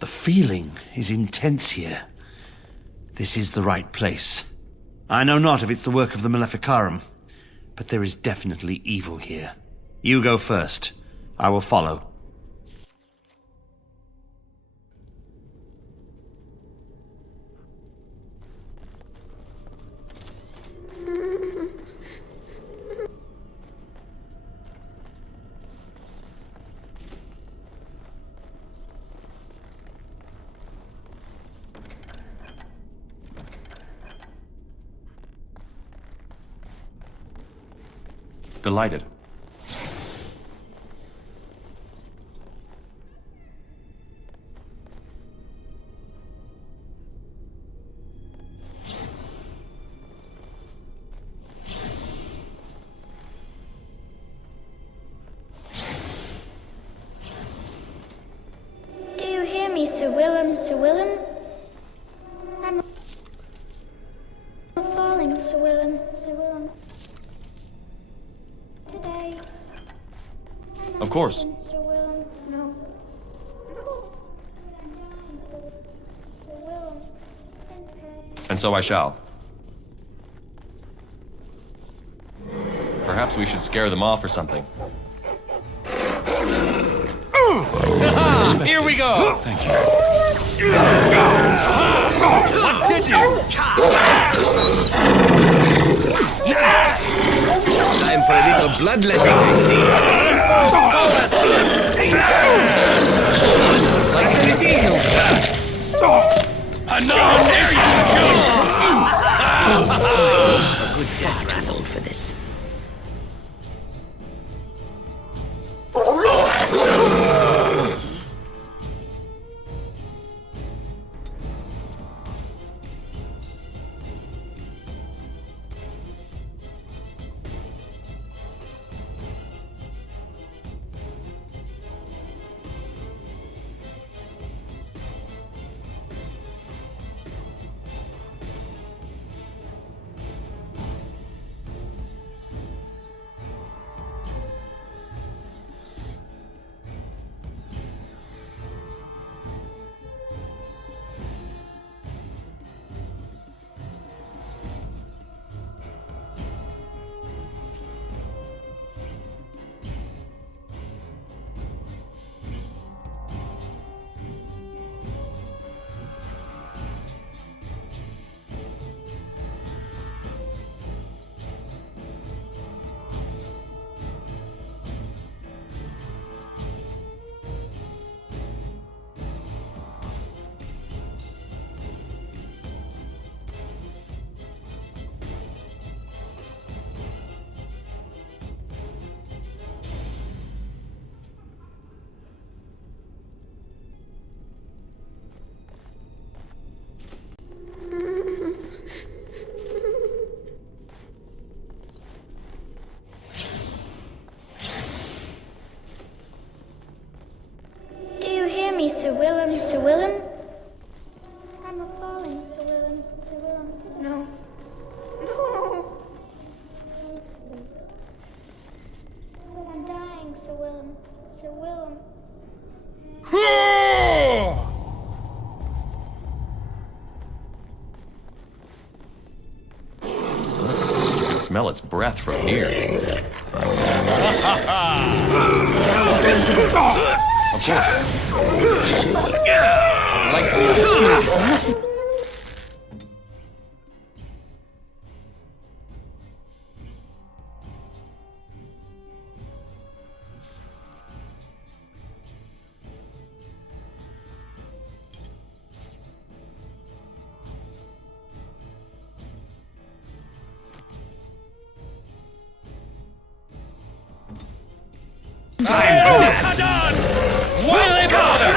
The feeling is intense here. This is the right place. I know not if it's the work of the Maleficarum, but there is definitely evil here. You go first. I will follow. Delighted. Do you hear me, Sir Willem, Sir Willem? I'm falling, Sir Willem, Sir Willem. Today. Of course. Sir Willem, no. No. Sir Willem. And so I shall. Perhaps we should scare them off or something. Here we go! Thank you. What did you? Time for a little bloodletting, I see. Like the eagles. No, there you go! A good death rattle for this. Sir Willem, Sir Willem? I'm falling, Sir Willem, Sir Willem. No. No! I'm dying, Sir Willem, Sir Willem. You can smell its breath from here. Of course. I'd like to... Why do they bother? I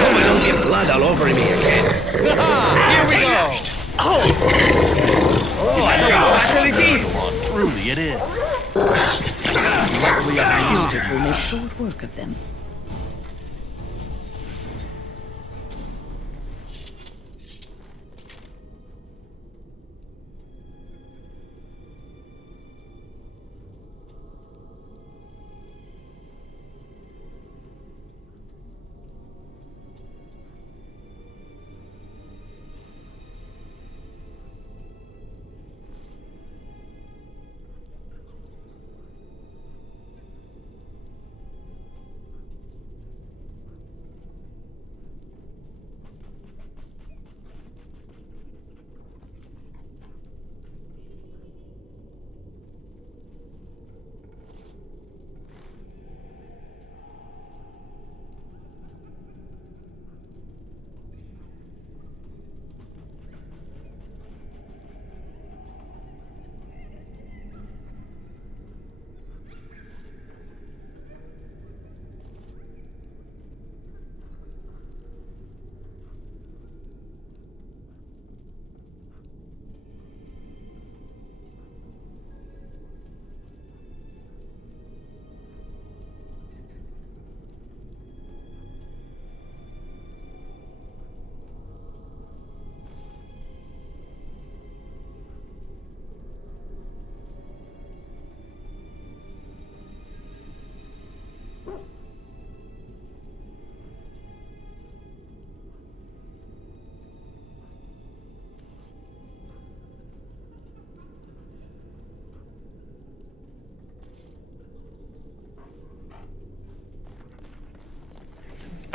hope I don't get blood all over me again. Here we go. Battle it is. Truly, it is. Luckily, our skills will make short work of them.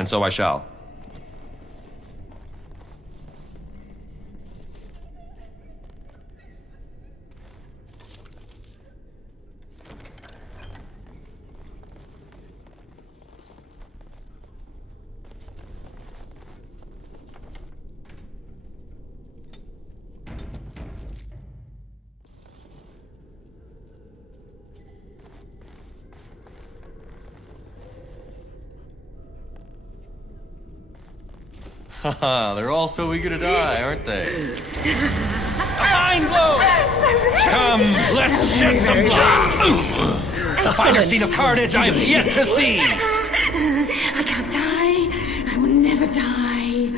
And so I shall. Haha, they're all so eager to die, aren't they? A mind blow! Come, let's shed some blood! A finer scene of carnage I've yet to see! I can't die. I will never die.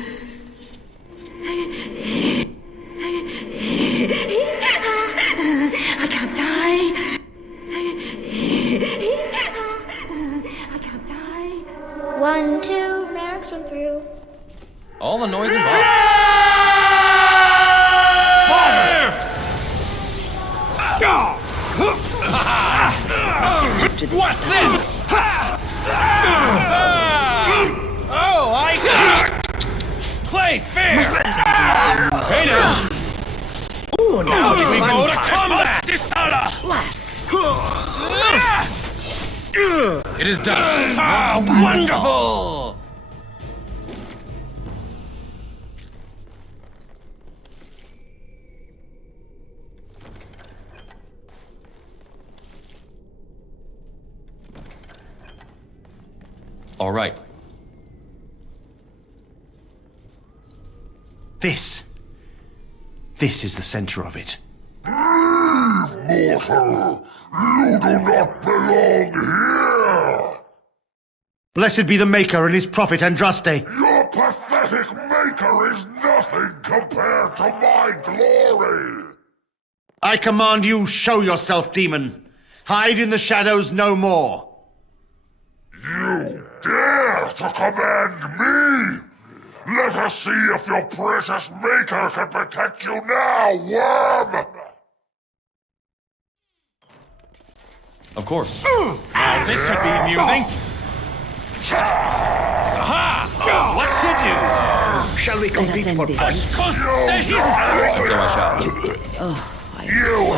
I can't die. I can't die. 1, 2, Max went through. All the noise involved. What's this? Oh, I see! Play fair! Hey now! Ooh, now we go to combat! It is done. Ah, wonderful! All right. This is the center of it. Mortal! You do not belong here! Blessed be the Maker and his prophet Andraste. Your pathetic maker is nothing compared to my glory! I command you, show yourself, demon. Hide in the shadows no more. You dare to command me? Let us see if your precious maker can protect you now, worm! Of course. Now this should be amusing. Aha! What to do? Shall we compete for points? And so I shall. Oh, You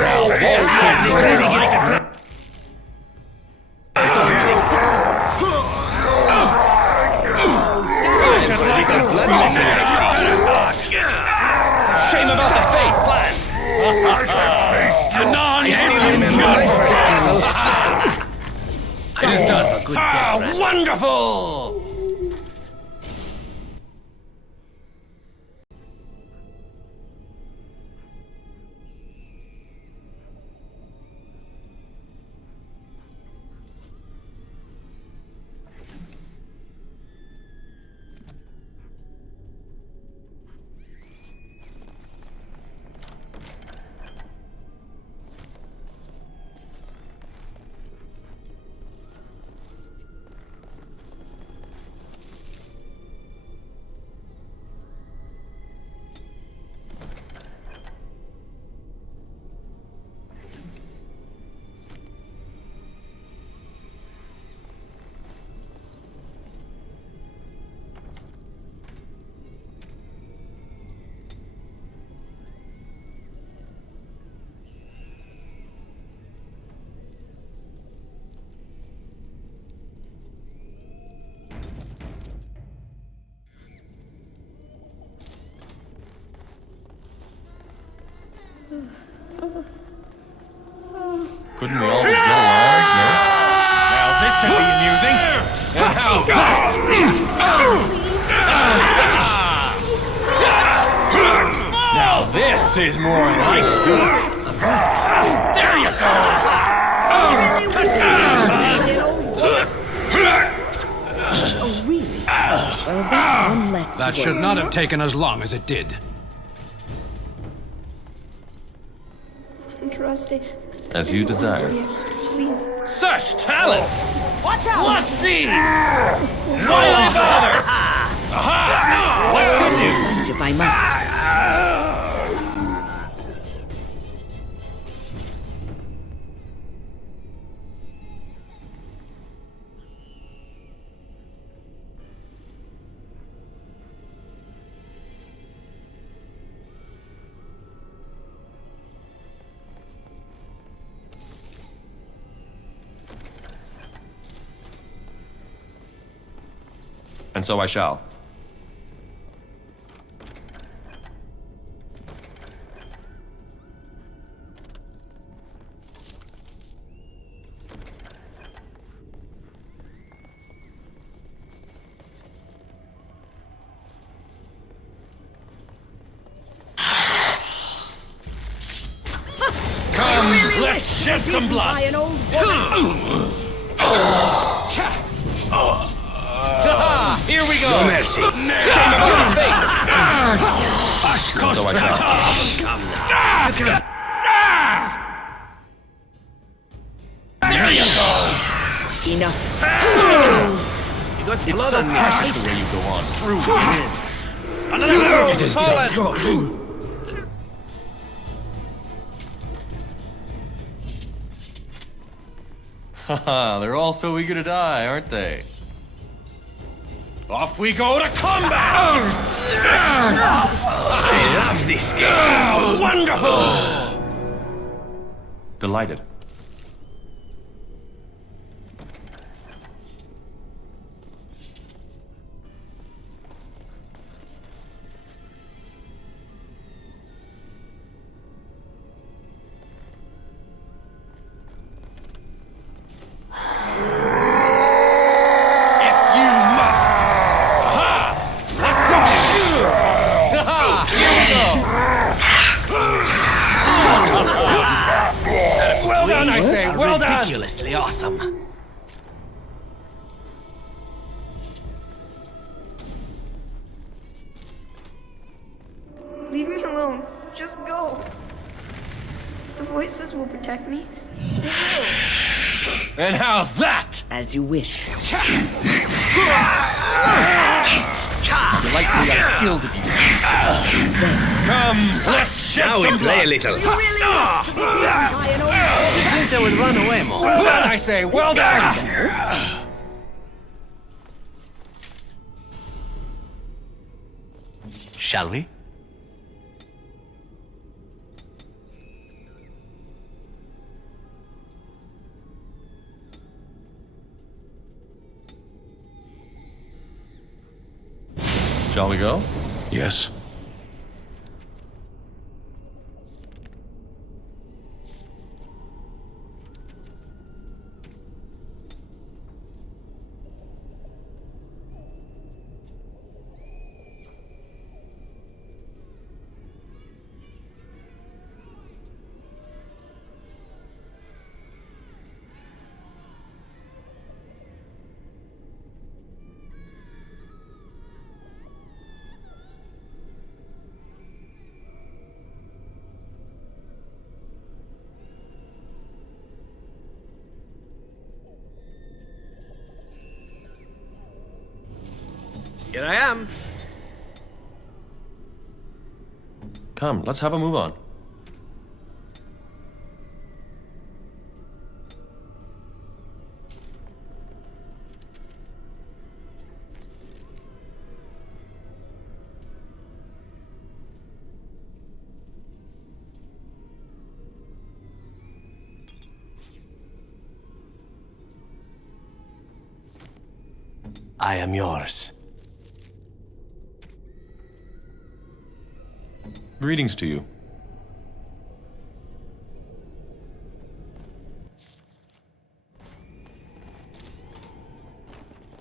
Now this is really like Shame about the face! I still remember my first battle. It is done. Ah, wonderful! Couldn't we all get along? No? Now this should be amusing. And how? Now this is more like it. There you go. Oh, really? Well, that's one less. That should not have taken as long as it did. Trusty. As you desire. Please. Such talent! Watch out! Let's see! Why bother? Aha! What to do? And if I must. And so I shall. Come, let's shed some blood! By an old woman. Here we go! No mercy. Shame of your face! And so I shall. There you go. Enough. You got It's blood so on me. precious the way you go on. Truly it is. Another one. It is Fallen. go. Haha, they're all so eager to die, aren't they? Off we go to combat! I love this game. Wonderful! Delighted. Well done, I say! Well done! Ridiculously awesome. Leave me alone. Just go. The voices will protect me. They will. And how's that? As you wish. Delightfully unskilled of you. Come, let's shed Now some we play a blood. little. You really wish to be beaten by an old woman. You think they would run away more? Well done, I say! Well done! Shall we? Shall we go? Yes. Here I am. Come, let's have a move on. I am yours. Greetings to you.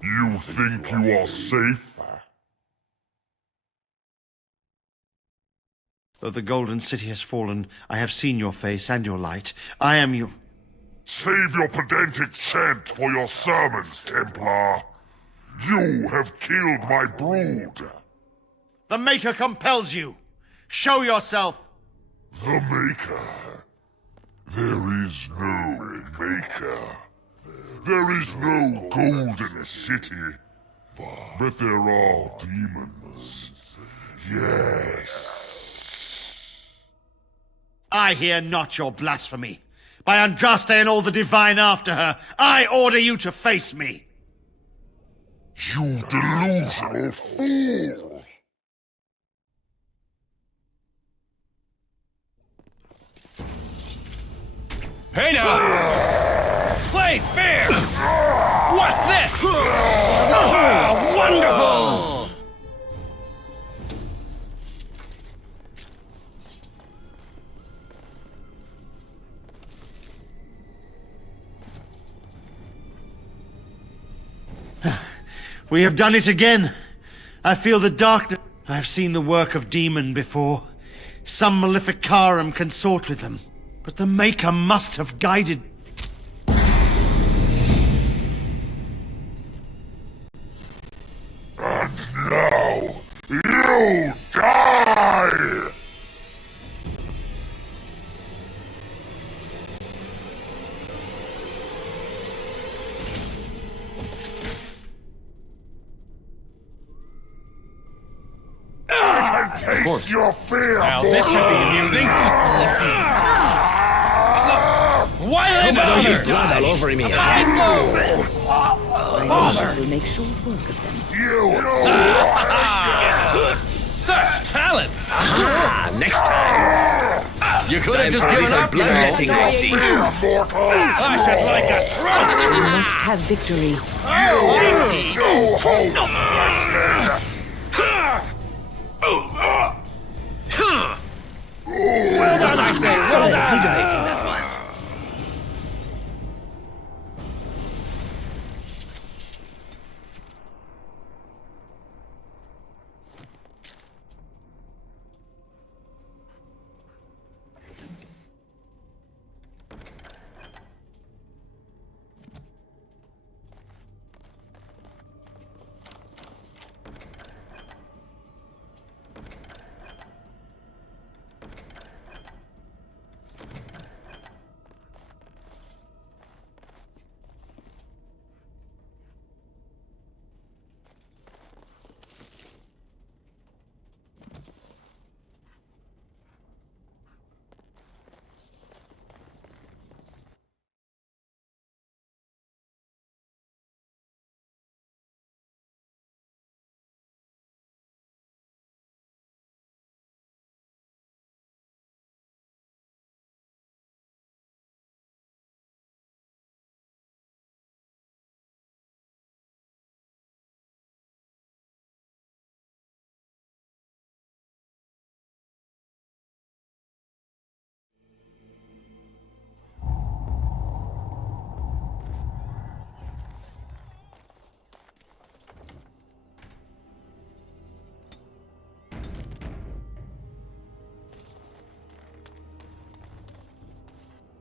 You think you are safe? Though the golden city has fallen, I have seen your face and your light. I am you. Save your pedantic chant for your sermons, Templar. You have killed my brood. The Maker compels you. Show yourself. The Maker? There is no Maker. There is no golden city. But there are demons. Yes. I hear not your blasphemy. By Andraste and all the divine after her, I order you to face me. You delusional fool! Hey now! Play fair! What's this? Oh, wonderful! We have done it again. I feel the darkness. I have seen the work of demon before. Some maleficarum consort with them. But the Maker must have guided... And now, you die! I can taste your fear, Now, this should be amusing. Why I hope I don't get bother? blood all over me. We'll make short work of them. Such talent! Ah, next time. You could have just given up. Bloodletting, I see. I should like a drunk. We must have victory. No hope, Well done, I say. Well done. Invigorating that was.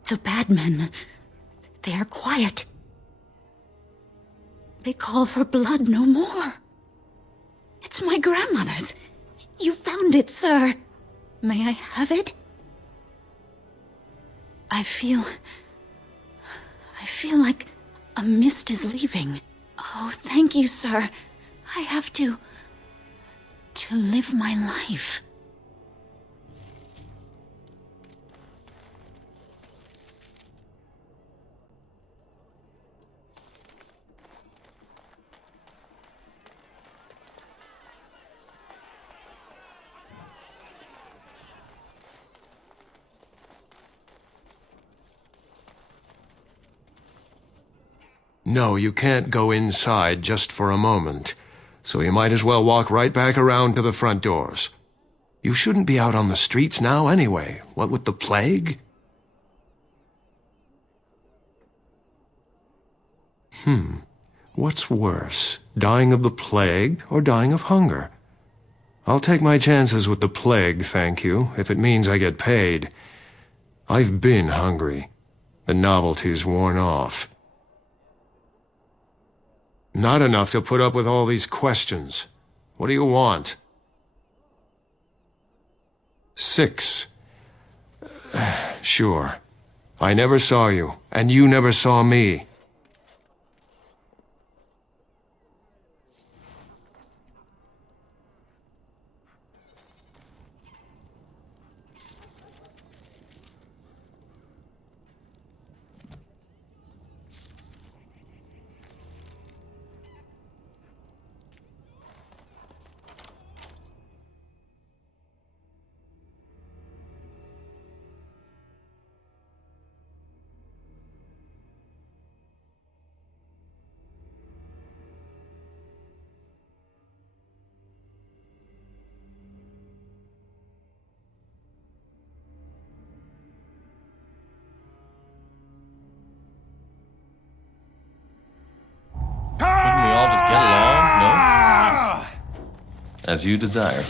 The bad men, they are quiet. They call for blood no more. It's my grandmother's. You found it, sir. May I have it? I feel like a mist is leaving. Oh, thank you, sir. I have to live my life. No, you can't go inside just for a moment. So you might as well walk right back around to the front doors. You shouldn't be out on the streets now anyway. What with the plague? What's worse, dying of the plague or dying of hunger? I'll take my chances with the plague, thank you, if it means I get paid. I've been hungry. The novelty's worn off. Not enough to put up with all these questions. What do you want? 6. Sure. I never saw you, and you never saw me. As you desire.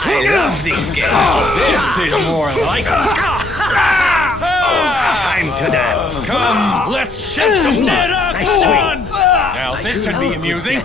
I love this game. This is more like it. Time to dance. Come, let's shed some blood. Nice swing. Now this should be amusing.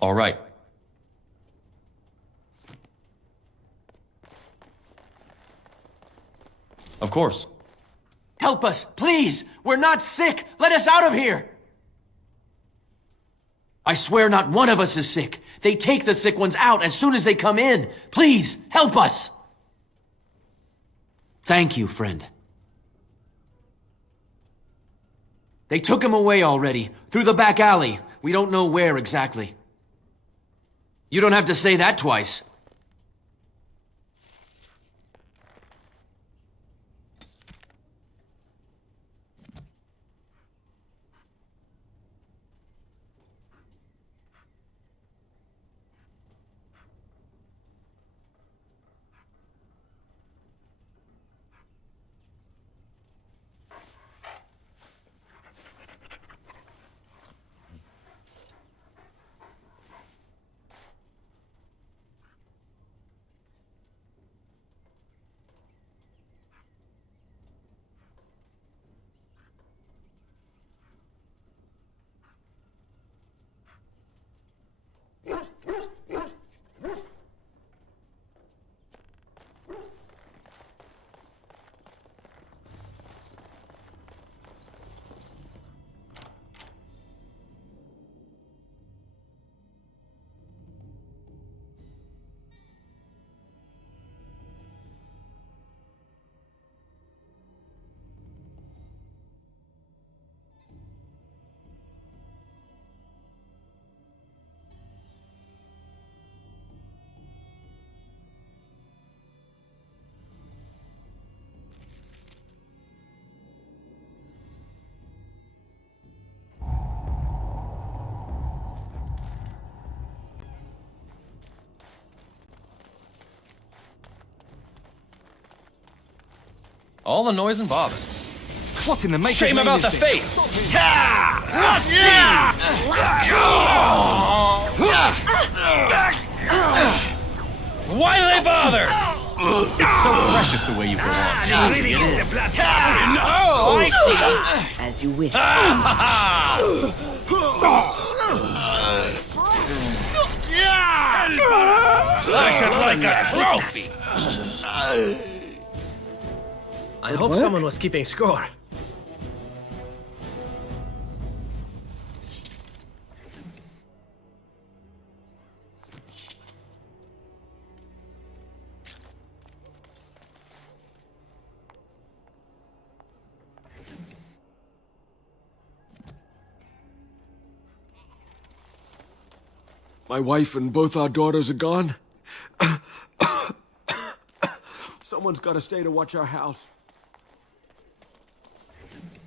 All right. Of course. Help us, please! We're not sick! Let us out of here! I swear not one of us is sick. They take the sick ones out as soon as they come in. Please, help us! Thank you, friend. They took him away already, through the back alley. We don't know where exactly. You don't have to say that twice. All the noise and bother. What in the make Shame of about the is face! Why do they bother? It's so precious the way you go on. No, I see. As you wish. I should like a trophy. I hope someone was keeping score. My wife and both our daughters are gone. Someone's got to stay to watch our house.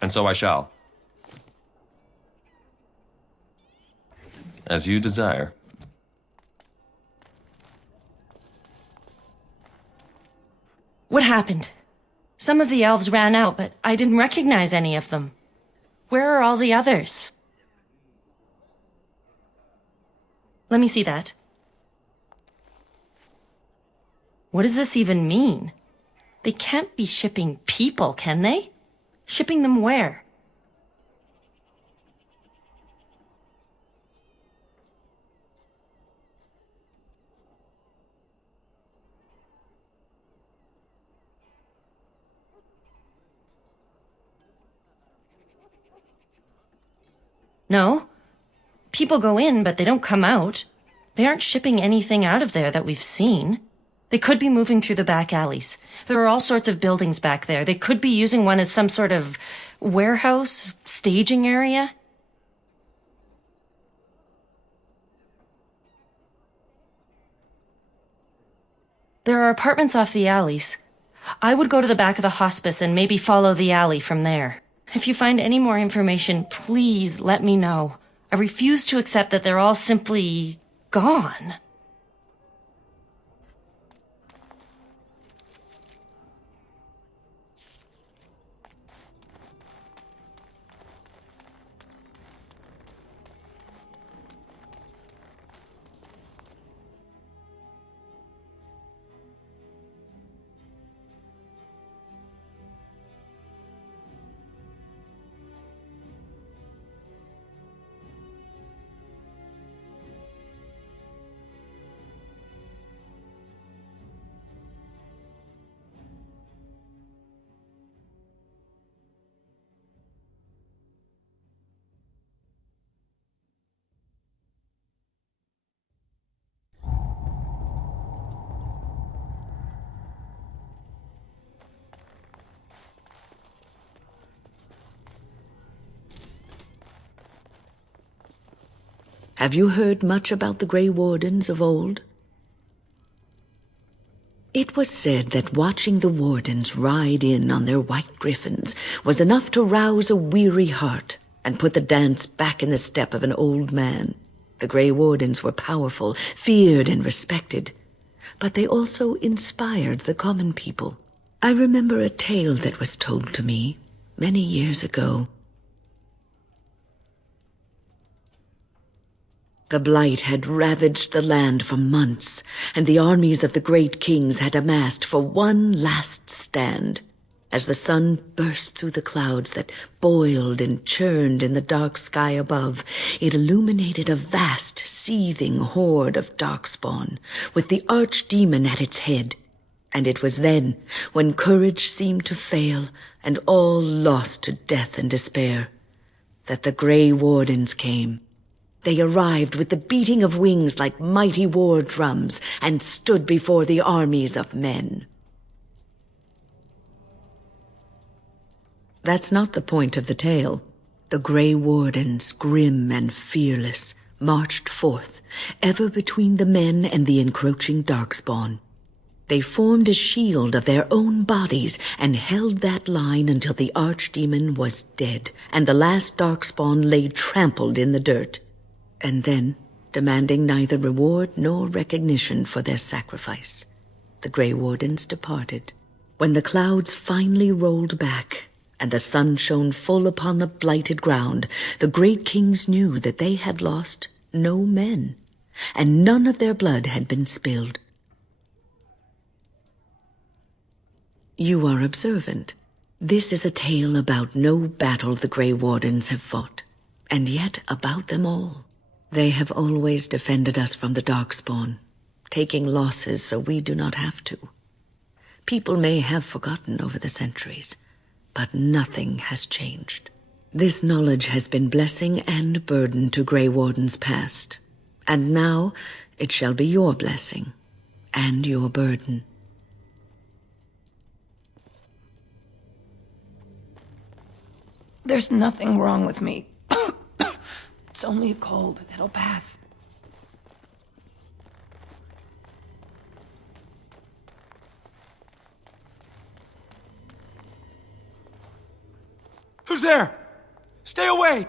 And so I shall. As you desire. What happened? Some of the elves ran out, but I didn't recognize any of them. Where are all the others? Let me see that. What does this even mean? They can't be shipping people, can they? Shipping them where? No? People go in, but they don't come out. They aren't shipping anything out of there that we've seen. They could be moving through the back alleys. There are all sorts of buildings back there. They could be using one as some sort of warehouse, staging area. There are apartments off the alleys. I would go to the back of the hospice and maybe follow the alley from there. If you find any more information, please let me know. I refuse to accept that they're all simply gone. Have you heard much about the Grey Wardens of old? It was said that watching the Wardens ride in on their white griffins was enough to rouse a weary heart and put the dance back in the step of an old man. The Grey Wardens were powerful, feared and respected, but they also inspired the common people. I remember a tale that was told to me many years ago. The blight had ravaged the land for months, and the armies of the great kings had amassed for one last stand. As the sun burst through the clouds that boiled and churned in the dark sky above, it illuminated a vast, seething horde of darkspawn, with the archdemon at its head. And it was then, when courage seemed to fail, and all lost to death and despair, that the Grey Wardens came. They arrived with the beating of wings like mighty war drums and stood before the armies of men. That's not the point of the tale. The Grey Wardens, grim and fearless, marched forth, ever between the men and the encroaching darkspawn. They formed a shield of their own bodies and held that line until the archdemon was dead and the last darkspawn lay trampled in the dirt. And then, demanding neither reward nor recognition for their sacrifice, the Grey Wardens departed. When the clouds finally rolled back and the sun shone full upon the blighted ground, the great kings knew that they had lost no men, and none of their blood had been spilled. You are observant. This is a tale about no battle the Grey Wardens have fought, and yet about them all. They have always defended us from the darkspawn, taking losses so we do not have to. People may have forgotten over the centuries, but nothing has changed. This knowledge has been blessing and burden to Grey Wardens past, and now it shall be your blessing and your burden. There's nothing wrong with me. It's only a cold. It'll pass. Who's there? Stay away!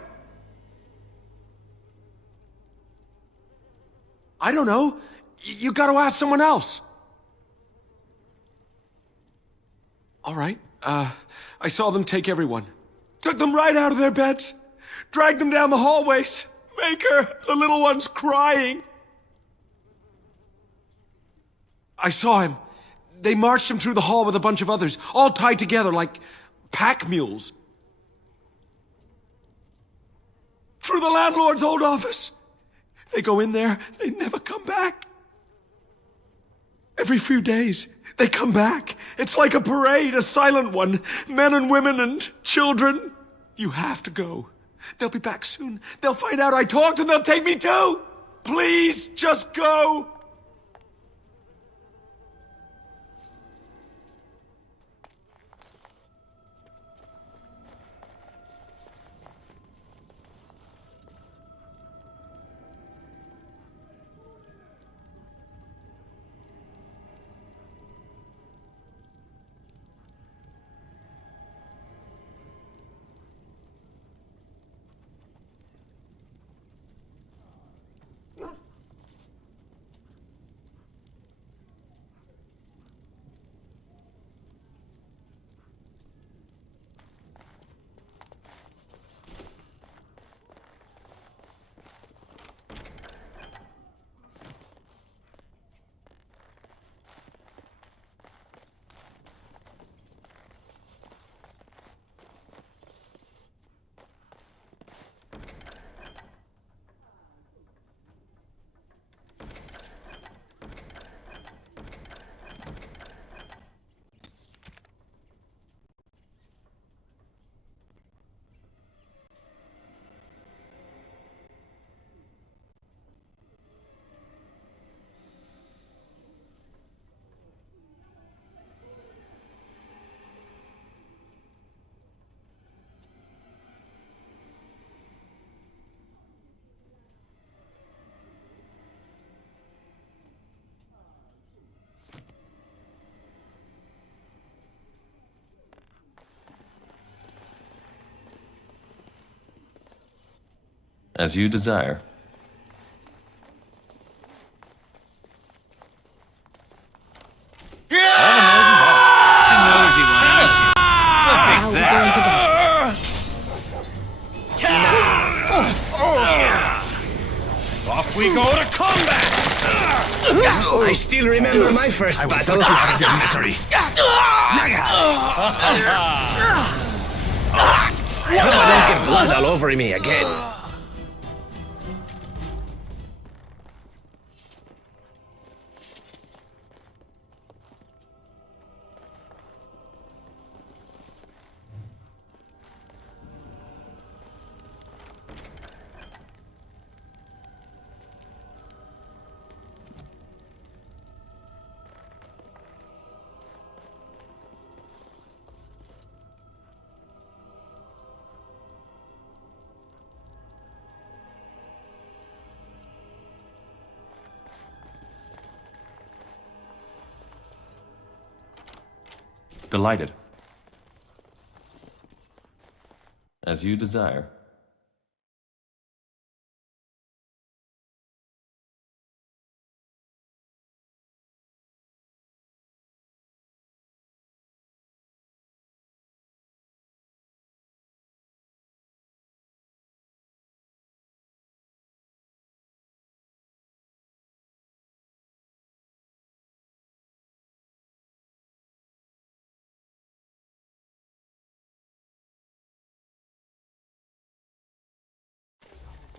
I don't know. You gotta ask someone else. All right. I saw them take everyone. Took them right out of their beds. Dragged them down the hallways. Maker, the little one's crying. I saw him. They marched him through the hall with a bunch of others, all tied together like pack mules. Through the landlord's old office. They go in there, they never come back. Every few days, they come back. It's like a parade, a silent one. Men and women and children. You have to go. They'll be back soon. They'll find out I talked and they'll take me too! Please, just go! As you desire. Off we go to combat! I still remember my first battle. Put you out of your misery. I hope I don't get blood all over me again. Delighted. As you desire.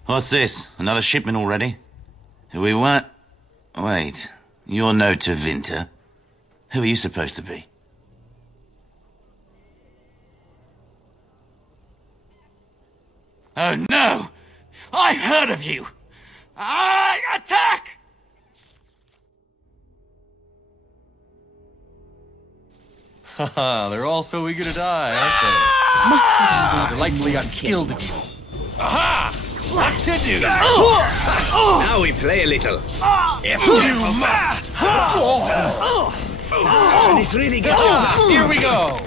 What's this? Another shipment already? Who we want? Wait, you're no Tevinter. Who are you supposed to be? Oh no! I've heard of you! Attack! Haha, they're all so eager to die, aren't they? Delightfully unskilled of you. Aha! What to do? Now we play a little. If you must! This really gets Here we go!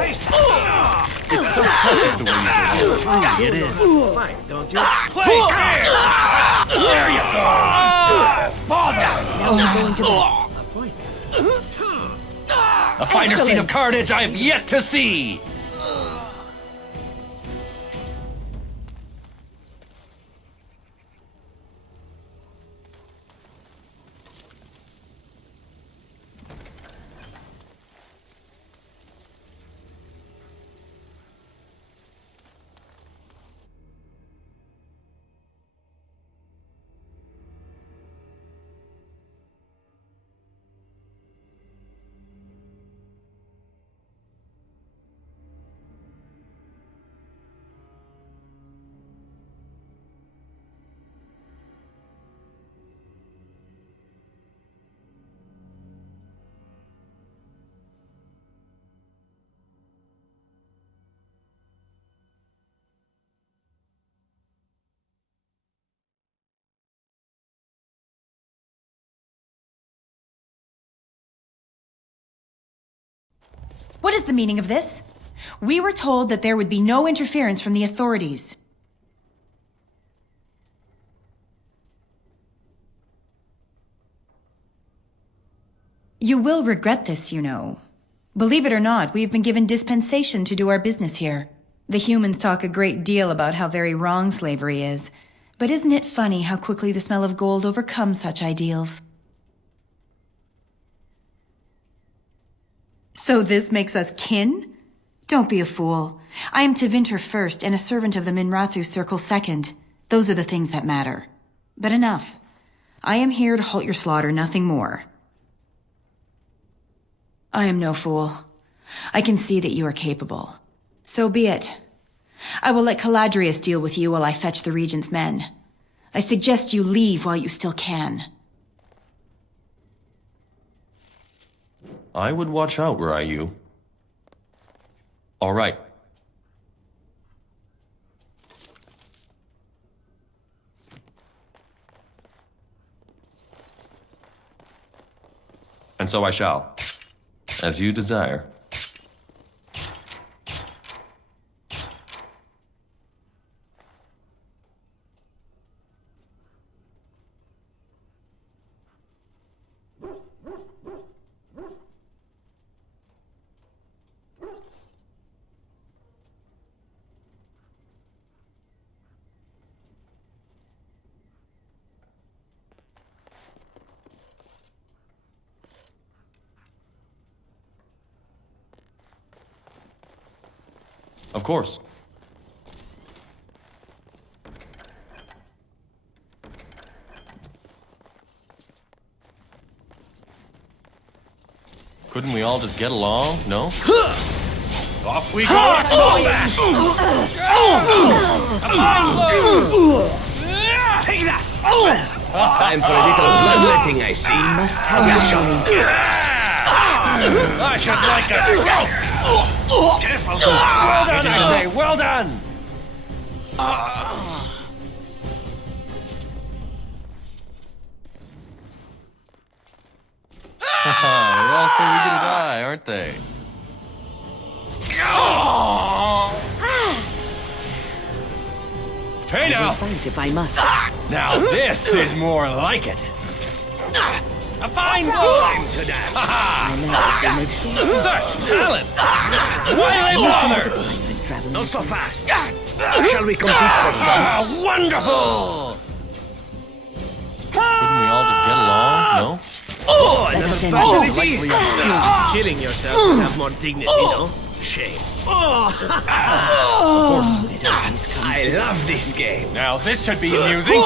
It's so precious the way you do it. Get in. Fine, don't you? Play fair! There you go! Bother! Now we're going to a point. A finer scene of carnage I have yet to see! What is the meaning of this? We were told that there would be no interference from the authorities. You will regret this, you know. Believe it or not, we have been given dispensation to do our business here. The humans talk a great deal about how very wrong slavery is. But isn't it funny how quickly the smell of gold overcomes such ideals? So this makes us kin? Don't be a fool. I am Tevinter first and a servant of the Minrathu Circle second. Those are the things that matter. But enough. I am here to halt your slaughter, nothing more. I am no fool. I can see that you are capable. So be it. I will let Caladrius deal with you while I fetch the Regent's men. I suggest you leave while you still can. I would watch out were I you. All right. And so I shall. As you desire. Of course. Couldn't we all just get along? No? Off we go! Take that! Time for a little bloodletting, I see. Must have a shot. I should like a... Careful! Well done, I say! Well done! They're all so eager to die, aren't they? Hey now! Fight if I must. Now this is more like it. A fine blow! Such talent! Why do they bother? Not so fast. Shall we compete for once? Wonderful! Couldn't we all just get along? No? Oh, another fatality! Killing yourself would have more dignity, no? Shame. I love this game. Now this should be amusing.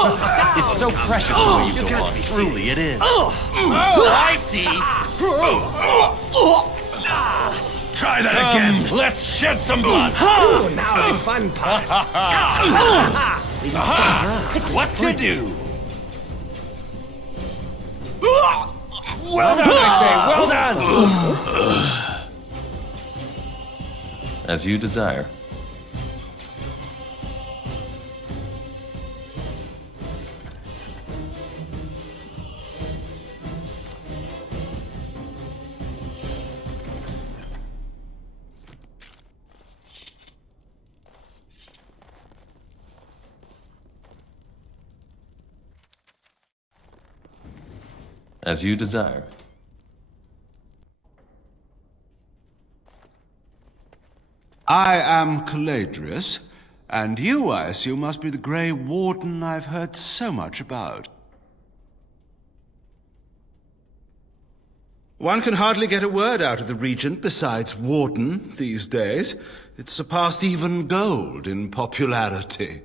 It's so precious the way you go on. Truly it is. Oh, I see. Try that again. Let's shed some blood. Oh, now the fun part. What to do? Well done, I say. Well done. As you desire. As you desire. I am Caladrius, and you, I assume, must be the Grey Warden I've heard so much about. One can hardly get a word out of the Regent besides Warden these days. It's surpassed even gold in popularity.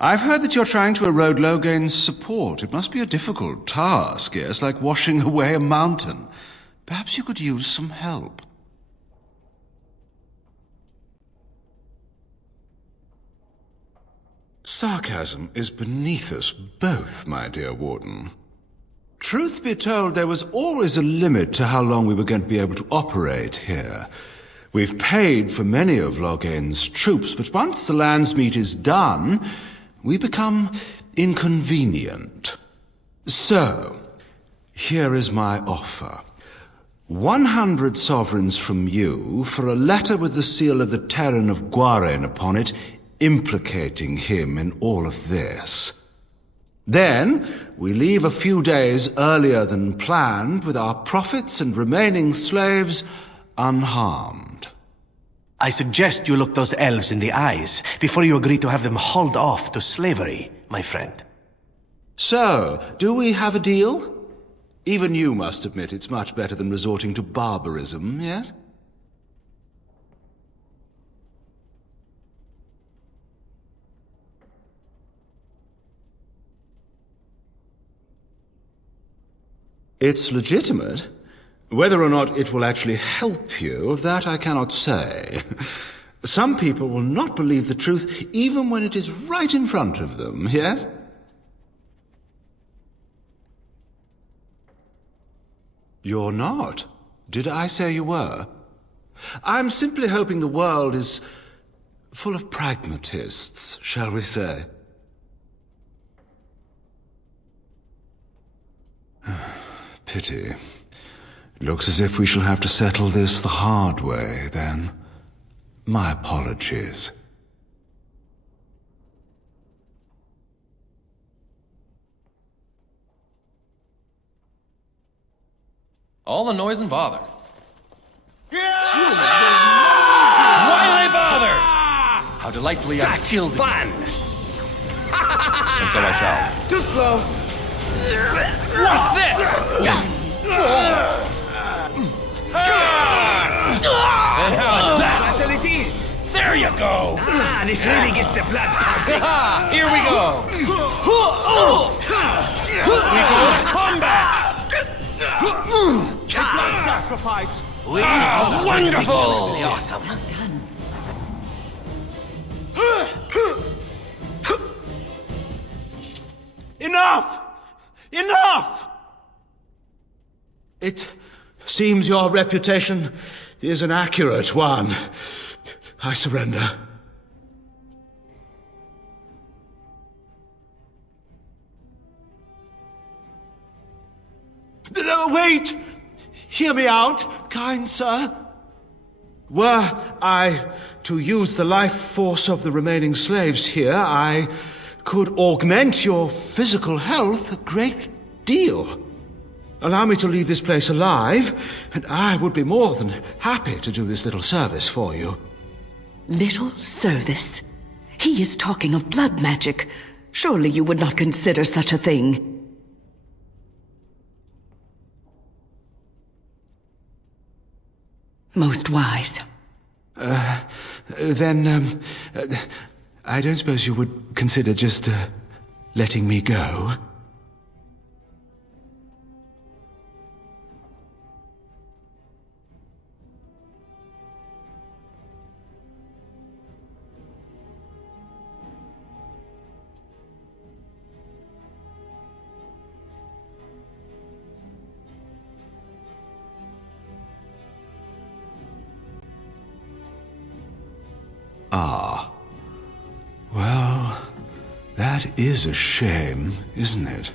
I've heard that you're trying to erode Logain's support. It must be a difficult task, yes, like washing away a mountain. Perhaps you could use some help. Sarcasm is beneath us both, my dear Warden. Truth be told, there was always a limit to how long we were going to be able to operate here. We've paid for many of Logain's troops, but once the Landsmeet is done, we become inconvenient. So, here is my offer. 100 sovereigns from you for a letter with the seal of the Terran of Guaren upon it, implicating him in all of this. Then, we leave a few days earlier than planned with our profits and remaining slaves unharmed. I suggest you look those elves in the eyes before you agree to have them hauled off to slavery, my friend. So, do we have a deal? Even you must admit it's much better than resorting to barbarism, yes? It's legitimate. Whether or not it will actually help you, of that I cannot say. Some people will not believe the truth even when it is right in front of them, yes? You're not. Did I say you were? I'm simply hoping the world is full of pragmatists, shall we say. Pity. Looks as if we shall have to settle this the hard way, then. My apologies. All the noise and bother. Why do they bother? How delightfully unskilled. Fun! And so I shall. Too slow. What's this? And how's that? Facilities. There you go. Ah, this really gets the blood pumping. Here we go. We go to combat. Blood sacrifice. We are wonderful. Awesome. Enough! Enough! It seems your reputation is an accurate one. I surrender. Wait! Hear me out, kind sir. Were I to use the life force of the remaining slaves here, I could augment your physical health a great deal. Allow me to leave this place alive, and I would be more than happy to do this little service for you. Little service? He is talking of blood magic. Surely you would not consider such a thing. Most wise. Then, I don't suppose you would consider just, letting me go? Ah. Well, that is a shame, isn't it?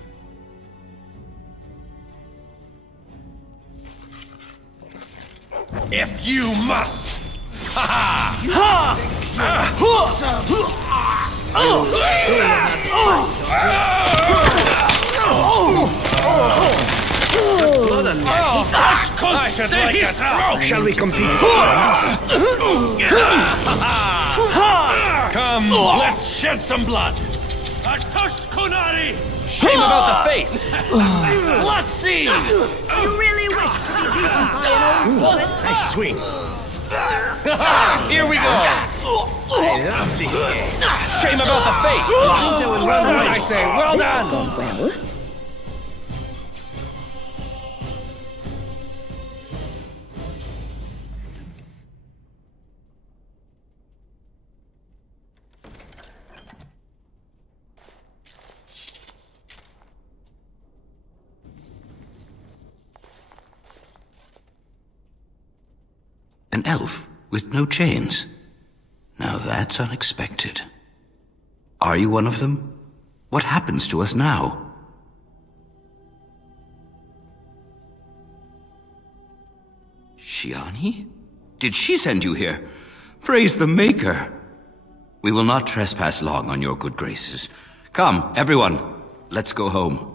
If you must. Ha I should like it out. Shall we compete? Come, let's shed some blood. A tush kunari! Shame about the face. Let's see. You really wish to be beaten by an old bullet? Nice swing. Here we go. I love this game. Shame about the face. Well done, I say. Well done. Well, elf with no chains. Now that's unexpected. Are you one of them? What happens to us now? Shiani? Did she send you here? Praise the Maker! We will not trespass long on your good graces. Come, everyone, let's go home.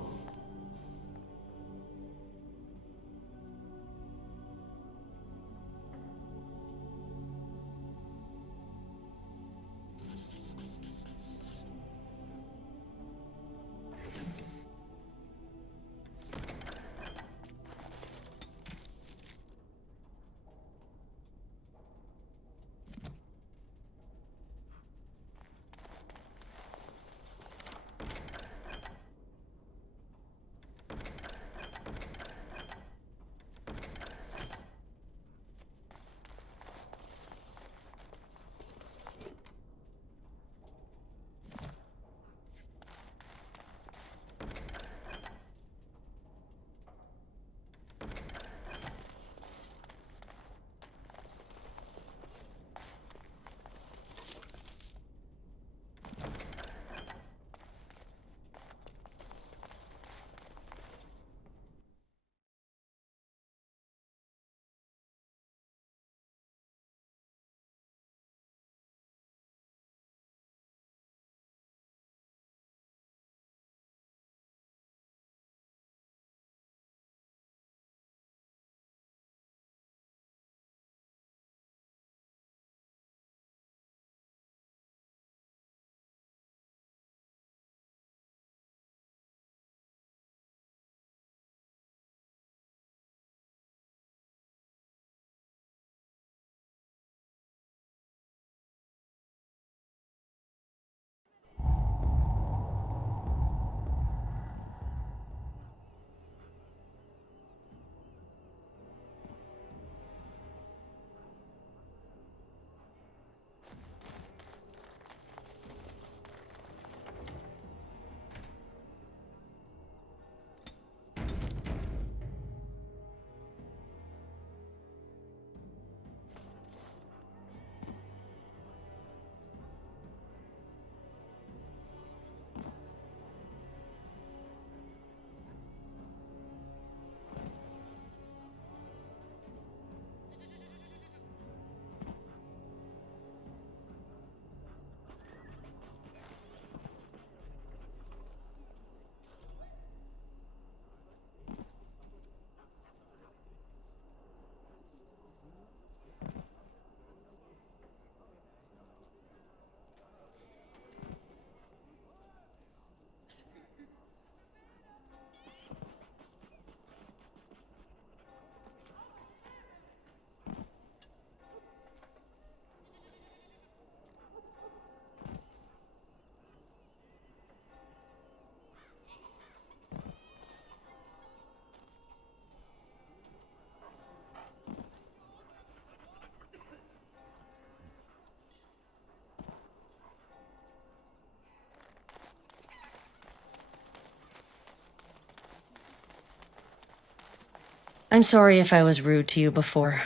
I'm sorry if I was rude to you before.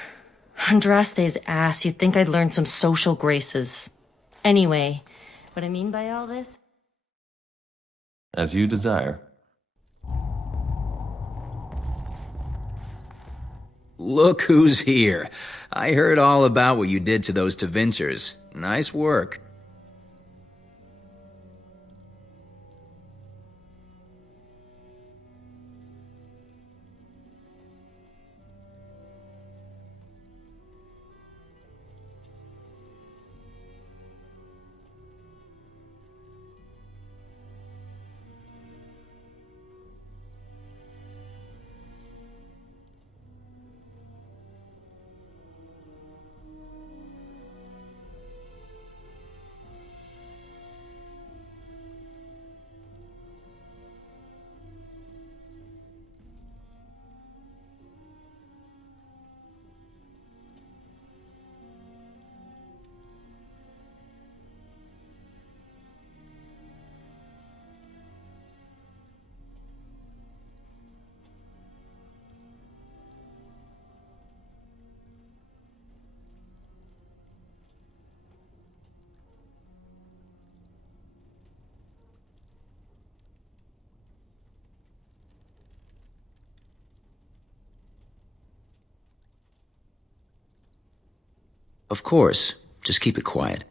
Andraste's ass, you'd think I'd learned some social graces. Anyway, what I mean by all this? As you desire. Look who's here. I heard all about what you did to those Tevincers. Nice work. Of course. Just keep it quiet.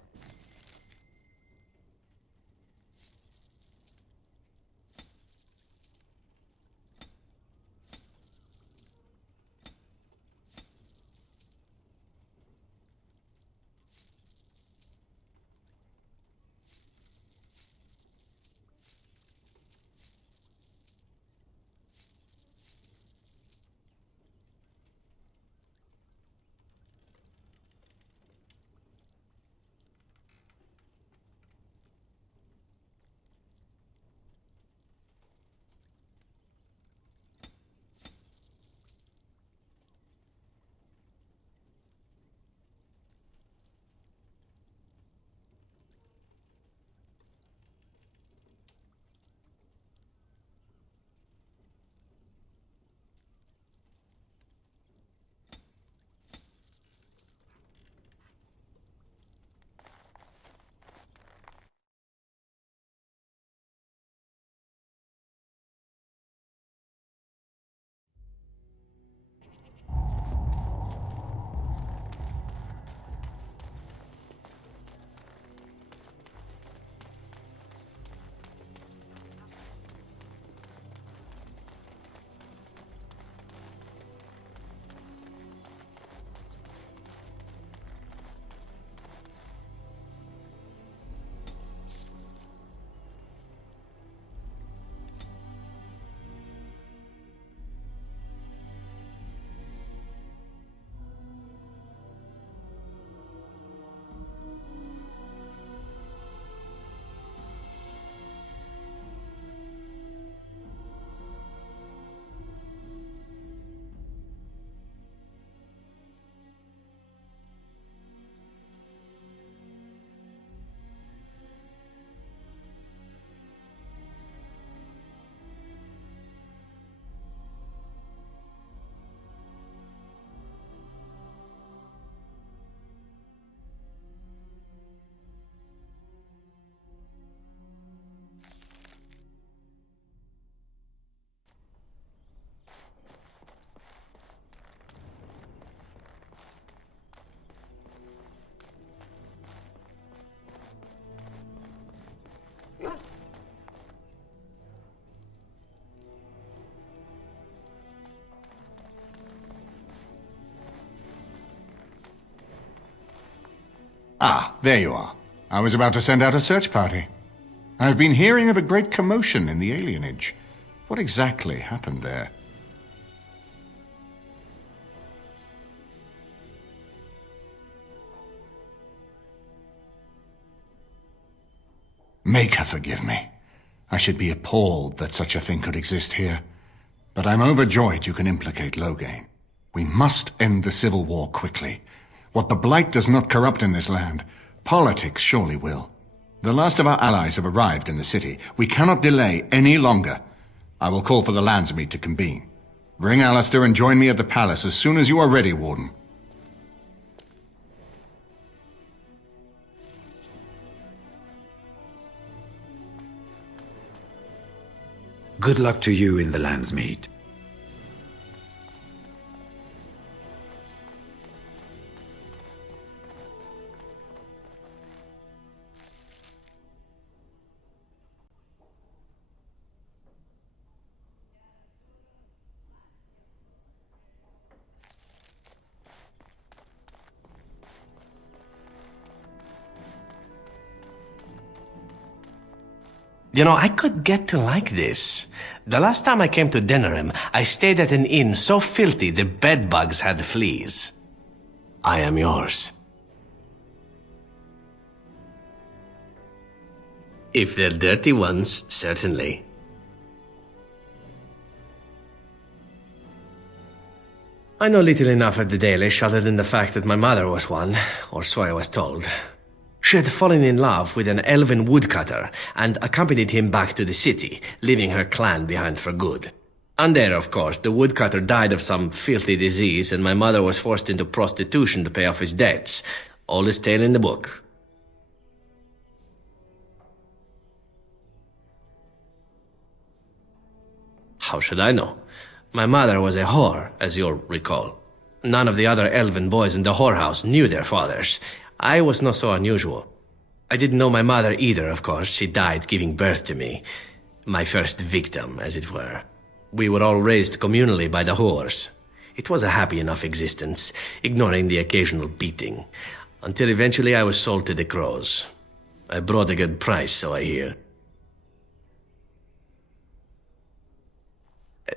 Ah, there you are. I was about to send out a search party. I've been hearing of a great commotion in the alienage. What exactly happened there? Make her forgive me. I should be appalled that such a thing could exist here. But I'm overjoyed you can implicate Loghain. We must end the civil war quickly. What the Blight does not corrupt in this land, politics surely will. The last of our allies have arrived in the city. We cannot delay any longer. I will call for the Landsmeet to convene. Bring Alistair and join me at the palace as soon as you are ready, Warden. Good luck to you in the Landsmeet. You know, I could get to like this. The last time I came to Denerim, I stayed at an inn so filthy the bedbugs had fleas. I am yours. If they're dirty ones, certainly. I know little enough of the Dalish other than the fact that my mother was one, or so I was told. She had fallen in love with an elven woodcutter and accompanied him back to the city, leaving her clan behind for good. And there, of course, the woodcutter died of some filthy disease and my mother was forced into prostitution to pay off his debts. Oldest tale in the book. How should I know? My mother was a whore, as you'll recall. None of the other elven boys in the whorehouse knew their fathers. I was not so unusual. I didn't know my mother either, of course. She died giving birth to me. My first victim, as it were. We were all raised communally by the whores. It was a happy enough existence, ignoring the occasional beating. Until eventually I was sold to the crows. I brought a good price, so I hear.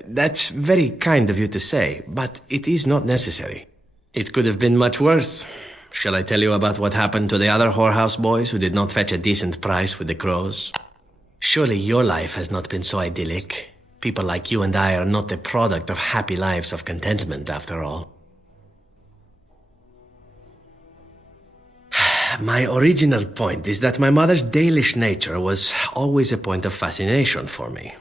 That's very kind of you to say, but it is not necessary. It could have been much worse. Shall I tell you about what happened to the other whorehouse boys who did not fetch a decent price with the crows? Surely your life has not been so idyllic. People like you and I are not the product of happy lives of contentment, after all. My original point is that my mother's Dalish nature was always a point of fascination for me.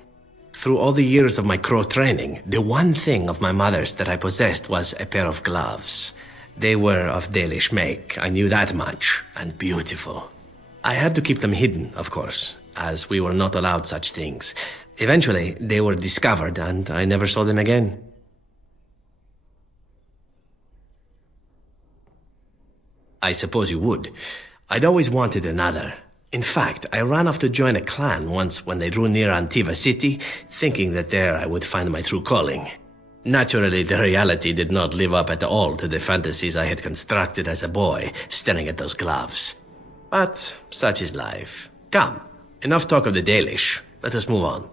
Through all the years of my crow training, the one thing of my mother's that I possessed was a pair of gloves. They were of Dalish make, I knew that much, and beautiful. I had to keep them hidden, of course, as we were not allowed such things. Eventually, they were discovered, and I never saw them again. I suppose you would. I'd always wanted another. In fact, I ran off to join a clan once when they drew near Antiva City, thinking that there I would find my true calling. Naturally, the reality did not live up at all to the fantasies I had constructed as a boy, staring at those gloves. But such is life. Come, enough talk of the Dalish. Let us move on.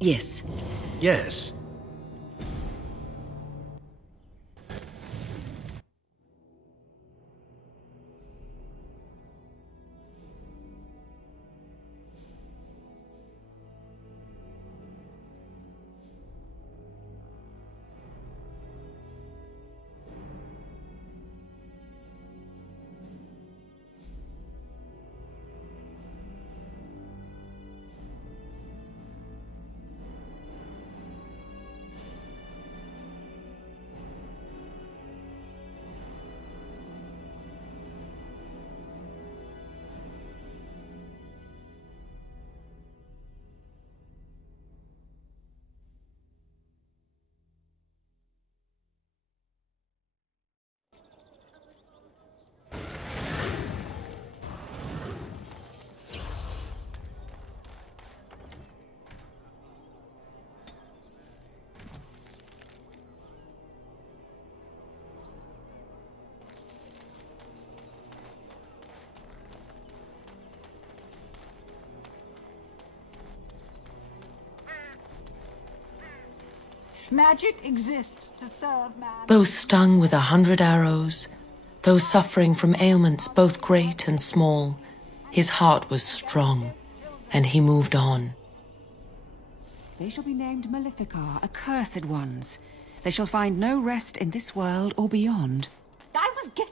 Yes. Yes. Magic exists to serve man. Those stung with 100 arrows, those suffering from ailments both great and small, his heart was strong, and he moved on. They shall be named Maleficar, accursed ones. They shall find no rest in this world or beyond. I was get.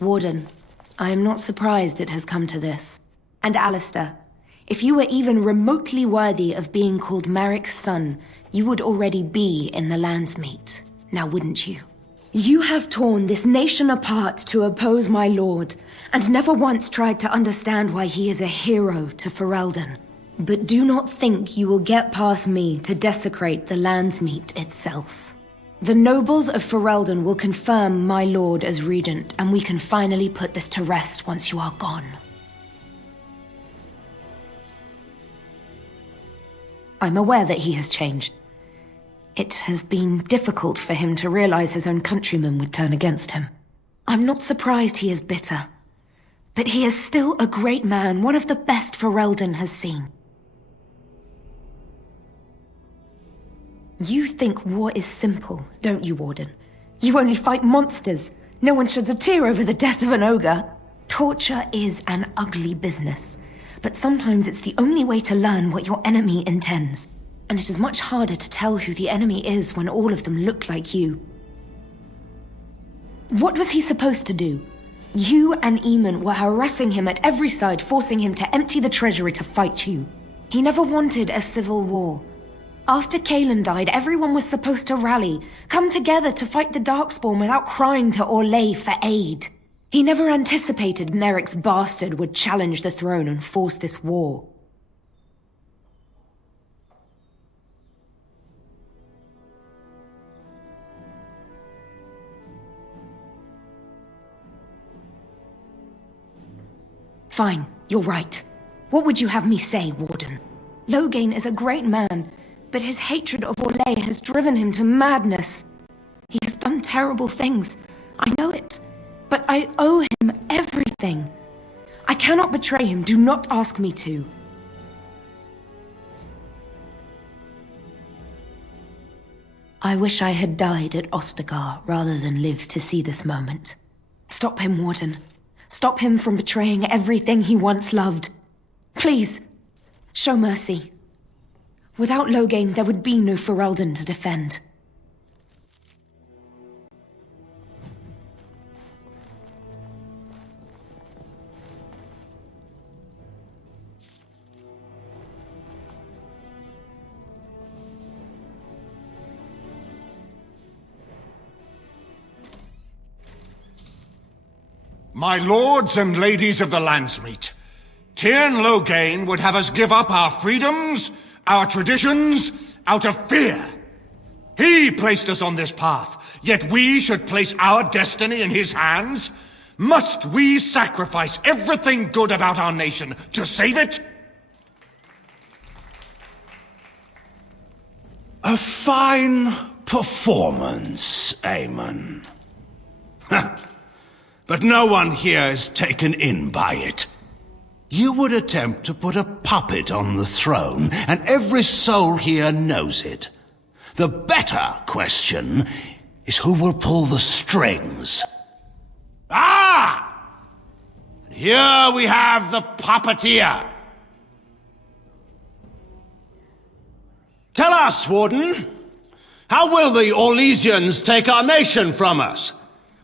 Warden, I am not surprised it has come to this. And Alistair, if you were even remotely worthy of being called Merrick's son, you would already be in the Landsmeet, now wouldn't you? You have torn this nation apart to oppose my lord, and never once tried to understand why he is a hero to Ferelden. But do not think you will get past me to desecrate the Landsmeet itself. The nobles of Ferelden will confirm my lord as regent, and we can finally put this to rest once you are gone. I'm aware that he has changed. It has been difficult for him to realize his own countrymen would turn against him. I'm not surprised he is bitter. But he is still a great man, one of the best Ferelden has seen. You think war is simple, don't you, Warden? You only fight monsters. No one sheds a tear over the death of an ogre. Torture is an ugly business. But sometimes it's the only way to learn what your enemy intends. And it is much harder to tell who the enemy is when all of them look like you. What was he supposed to do? You and Eamon were harassing him at every side, forcing him to empty the treasury to fight you. He never wanted a civil war. After Kaelin died, everyone was supposed to rally, come together to fight the Darkspawn without crying to Orlais for aid. He never anticipated Merrick's bastard would challenge the throne and force this war. Fine, you're right. What would you have me say, Warden? Loghain is a great man, but his hatred of Orlais has driven him to madness. He has done terrible things. I know it. But I owe him everything. I cannot betray him. Do not ask me to. I wish I had died at Ostagar rather than live to see this moment. Stop him, Warden. Stop him from betraying everything he once loved. Please, show mercy. Without Loghain, there would be no Ferelden to defend. My lords and ladies of the Landsmeet, Tyrn Loghain would have us give up our freedoms, our traditions, out of fear. He placed us on this path, yet we should place our destiny in his hands? Must we sacrifice everything good about our nation to save it? A fine performance, Aemon. But no one here is taken in by it. You would attempt to put a puppet on the throne, and every soul here knows it. The better question is who will pull the strings. Ah! Here we have the puppeteer. Tell us, Warden, how will the Orlesians take our nation from us?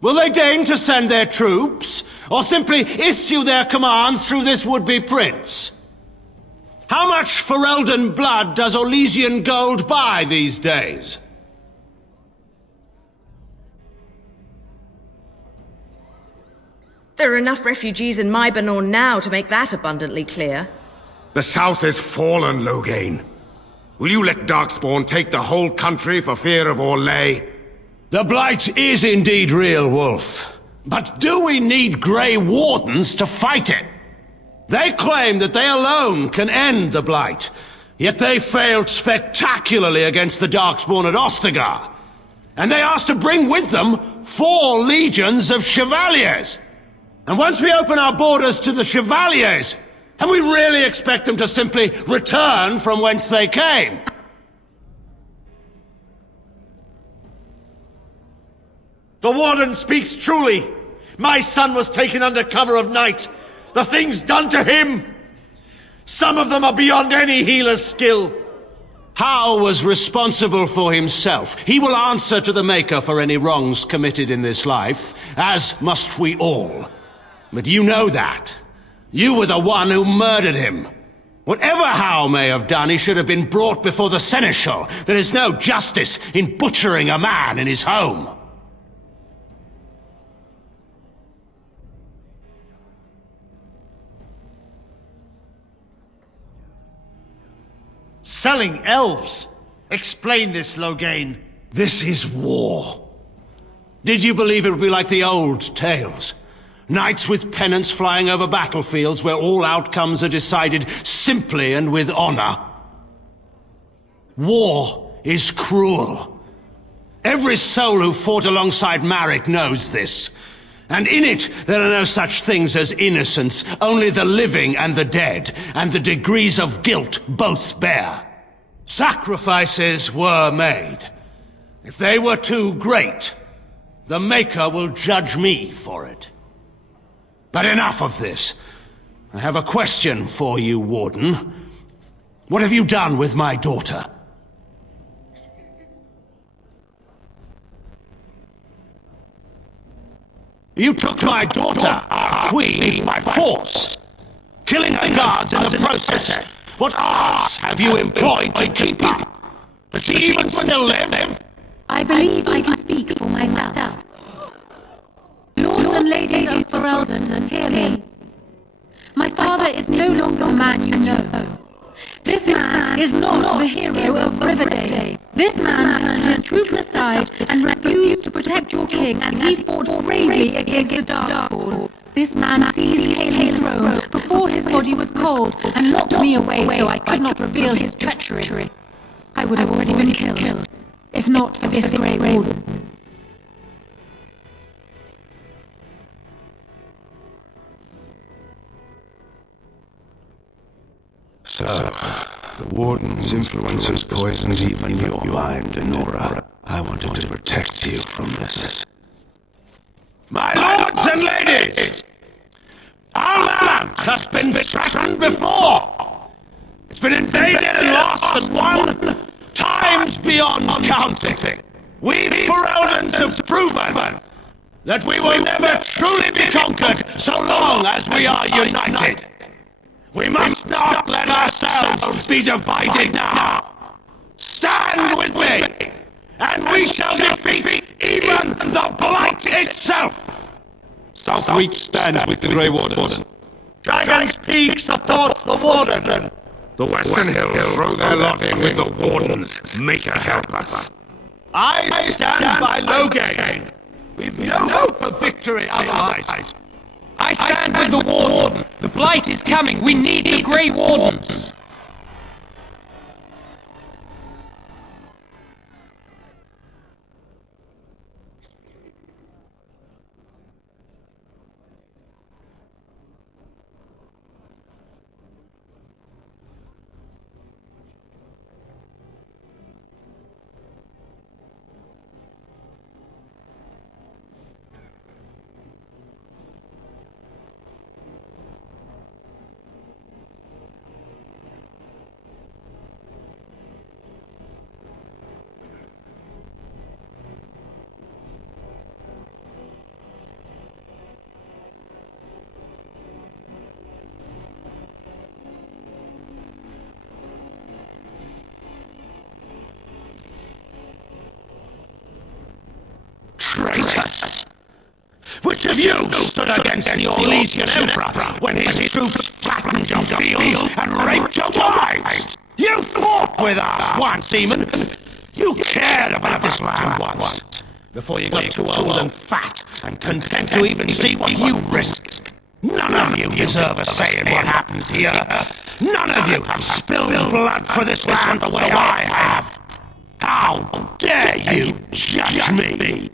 Will they deign to send their troops, or simply issue their commands through this would-be prince? How much Ferelden blood does Orlesian gold buy these days? There are enough refugees in Mybanor now to make that abundantly clear. The South is fallen, Loghain. Will you let Darkspawn take the whole country for fear of Orlais? The Blight is indeed real, Wolf. But do we need Grey Wardens to fight it? They claim that they alone can end the Blight, yet they failed spectacularly against the Darkspawn at Ostagar. And they asked to bring with them 4 legions of Chevaliers. And once we open our borders to the Chevaliers, can we really expect them to simply return from whence they came? The Warden speaks truly. My son was taken under cover of night. The things done to him, some of them are beyond any healer's skill. Hal was responsible for himself. He will answer to the Maker for any wrongs committed in this life, as must we all. But you know that. You were the one who murdered him. Whatever Hal may have done, he should have been brought before the Seneschal. There is no justice in butchering a man in his home. Selling elves? Explain this, Loghain. This is war. Did you believe it would be like the old tales? Knights with pennants flying over battlefields where all outcomes are decided simply and with honor. War is cruel. Every soul who fought alongside Marek knows this. And in it, there are no such things as innocence, only the living and the dead, and the degrees of guilt both bear. Sacrifices were made. If they were too great, the Maker will judge me for it. But enough of this. I have a question for you, Warden. What have you done with my daughter? You took my daughter, our queen, by force, killing her guards in the process. What arts have you employed to keep her? Does she even still live? I believe I can speak for myself. Lords and ladies of Ferelden, hear me. My father is no longer the man you know. This man is not the hero of Riverdale. This man turned his troops aside and refused to protect your king as he fought bravely against the Darkspawn. This man seized Caelin's throne before his body was cold and locked me away so I could not reveal his treachery. I would have already been killed, if not for this Grey Warden. So, the Warden's influence has poisoned even your mind, Enora. I wanted to protect you from this. My lords and ladies! Our land has been threatened before! It's been invaded and lost and won times beyond counting. We Fereldans have proven that we will never truly be conquered so long as we are united. We must not let ourselves be divided now. Stand with me, and we shall defeat even the Blight itself. Southreach stands with the Grey Warden. Dragon's Peak supports the Warden. The Western Hills throw their lot in with the Wardens. Maker help us. I stand by Loghain. We've no hope of victory otherwise. I stand with the Warden. The Blight is coming. We need the Grey Wardens. Traitors! Which of you stood against the Orlesian Emperor when his troops flattened your fields and raped your wives? You fought with us once, Demon. You cared about this land once, before you got too old and fat and content to even see what you risked. None of you deserve a say in what happens here. None of you have spilled blood for this land the way I have. How dare you judge me?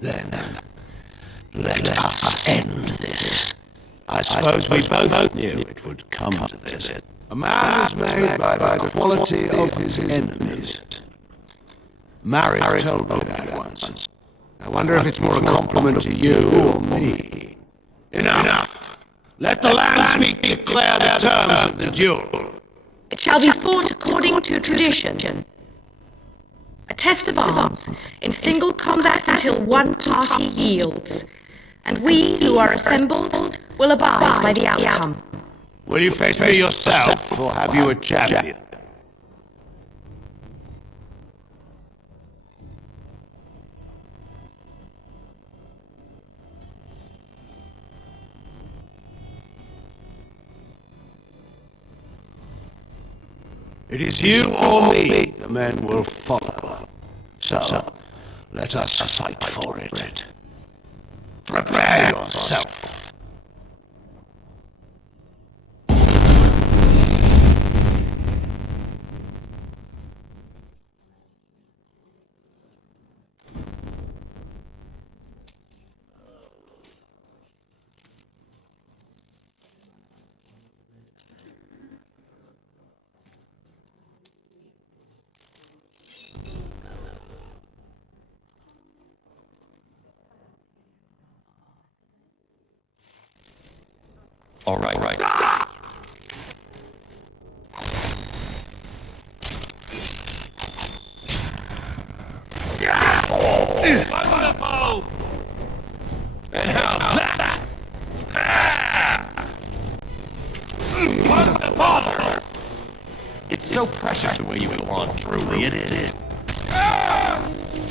Then, let us end this. I suppose we both knew it would come to this. A man is made by the quality of his enemies. Marek told me that once. I wonder if it's more a compliment to you or me. Enough. Let the landsmeet declare the terms of the duel. It shall be fought according to tradition. A test of arms, in single combat until one party yields. And we, who are assembled, will abide by the outcome. Will you face me yourself, or have you a champion? It is you or me the men will follow. So, let us fight for it. Prepare yourself. All right. Wonderful! And how's that? Father! It's so precious the way you go on, truly it is.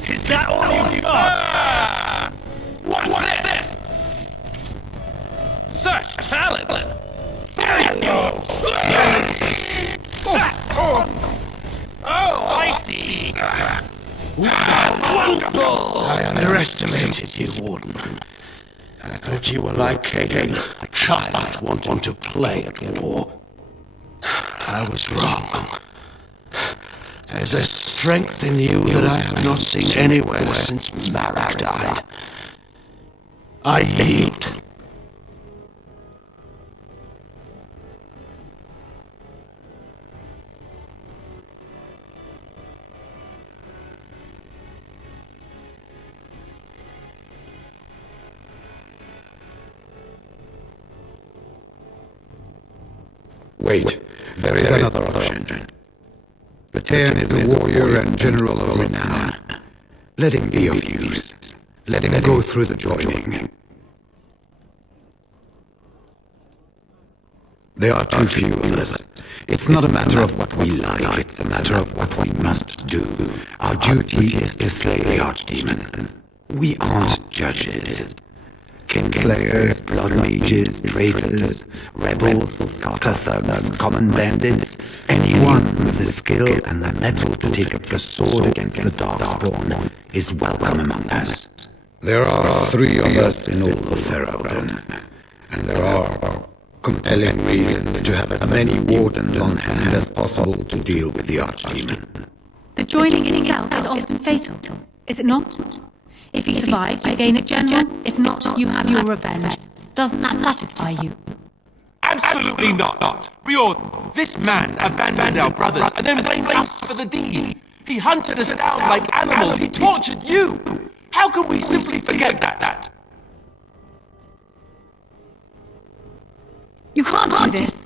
Is that all you got? What's this? Such talent! There you go! Oh, I see. Wonderful! I underestimated you, Warden. I thought you were like Kagan, a child wanting to play at war. I was wrong. There's a strength in you that I have not seen anywhere since Marek died. I yield. Wait, there is another option. Batean is a warrior and general of renown. Let him be of use. Let him go through the joining. There are too few of us. It's not a matter of what we like, it's a matter of what we must do. Our duty is to slay the Archdemon. We aren't judges. Kinslayers, blood mages, traitors, rebels, carter thugs, common bandits, anyone with the skill and the mettle to take up the sword against the Darkspawn is welcome among us. There are 3 of us in all of Ferelden, and there are compelling reasons to have as many wardens on hand as possible to deal with the Archdemon. The joining in itself is often fatal, is it not? If he survives, you gain a general. If not, you have your revenge. Doesn't that satisfy you? Absolutely not. Riordan, this man abandoned our brothers and then blamed us for the deed. He hunted us down like animals. He tortured you. How can we simply forget that? You can't do this.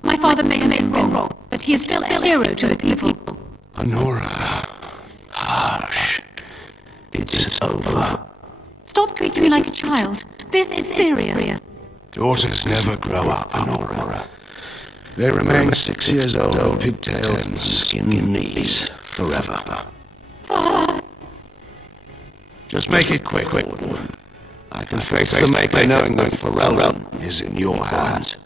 My father may have been wrong, but he is still a hero to the people. Honora. Hush. It's over. Stop treating me like a child. This is serious. Daughters never grow up, Honora. They remain 6 years old, pigtails and skinned knees, forever. Just make it quick, Warden. I can face the Maker knowing that Ferelden is in your hands.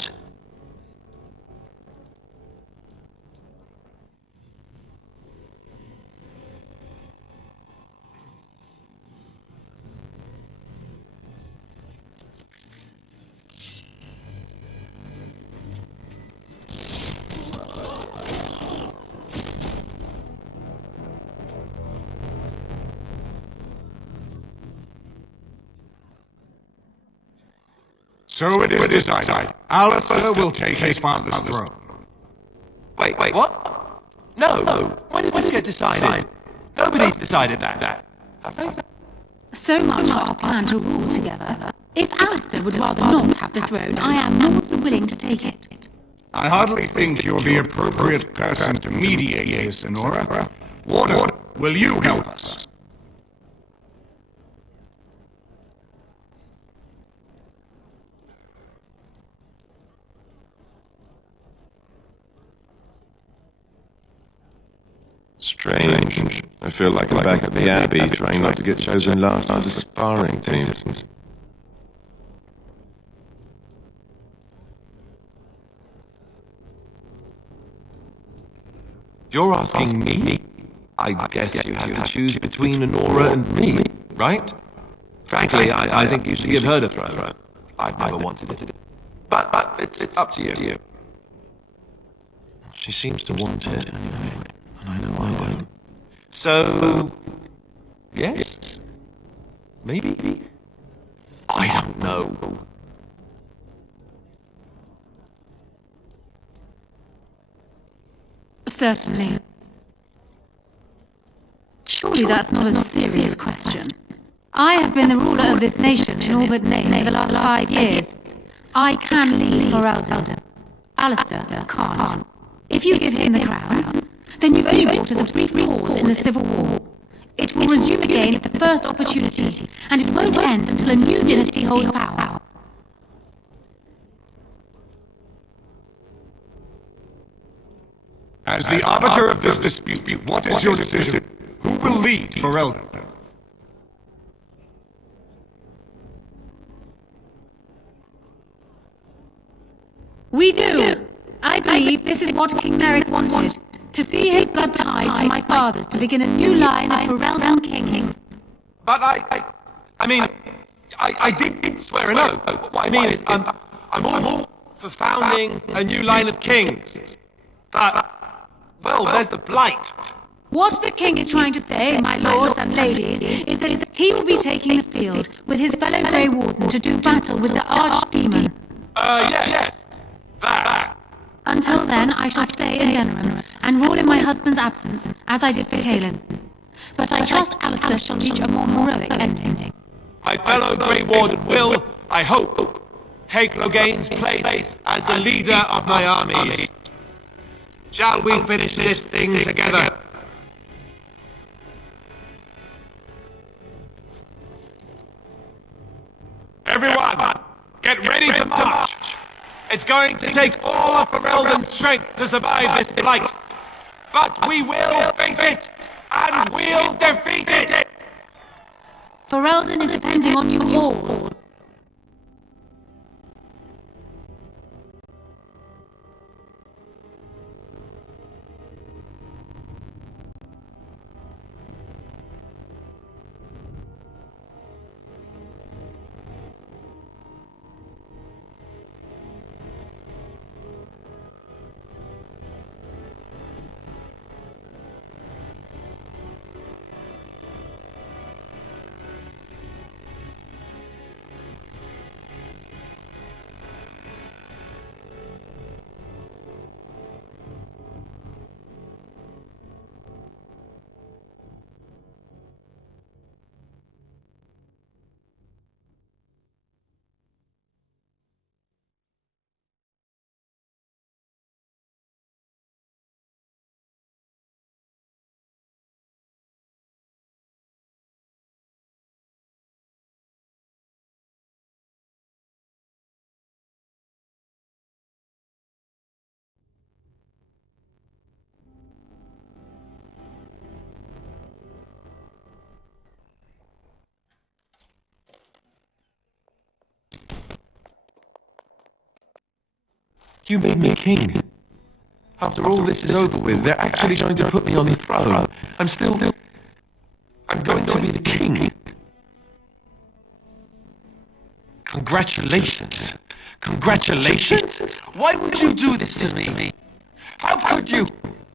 So it is decided. Alistair will take his father's throne. Wait, what? No. When did this get decided? Nobody's decided that. Have they? So much for our plan to rule together. If Alistair would rather not have the throne, I am more than willing to take it. I hardly think you're the appropriate person to mediate this, Honora. Warden, will you help us? Strange. I feel like I'm back at the Abbey, trying not to get chosen last as a sparring team. You're asking me? I guess you have to choose between Honora and me, right? Frankly, I think you should give her the throne. I've never wanted it. But it's up to you. She seems to want it anyway, and I know I don't. So, yes? Maybe? I don't know. Certainly. Surely that's not a serious question. I have been the ruler of this nation in all but name for the last 5 years. I can leave for Eldon. Alistair can't. If you give him the crown, then you've only brought us a brief pause in the Civil War. It will resume again at the first opportunity, and it won't end until a new dynasty holds power. As the arbiter of this dispute, what is your decision? Who will lead for Eldon? We do. I believe this is what King Merrick wanted. To see his blood tied to my father's to begin a new line of Ferelden kings. But I did swear an oath. What I mean is, I'm all for founding a new line of kings. But, well, there's the blight. What the king is trying to say, my lords and ladies, is that he will be taking the field with his fellow Grey Warden to do battle with the Archdemon. Yes. That. Until then, I shall stay in Denerim and rule in my husband's absence, as I did for Kaelin. But I trust Alistair shall reach a more heroic ending. My fellow Grey Warden will, I hope, take Loghain's place as the leader of my armies. Shall we finish this thing together? Everyone, get ready to march! It's going to take all of Ferelden's strength to survive this blight. But we will face it, and we'll defeat it! Ferelden is depending on you all. You made me king. After all this is over with, they're actually going to put me on the throne. I'm going to be the king. Congratulations. Congratulations? Why would you do this to me? How could you?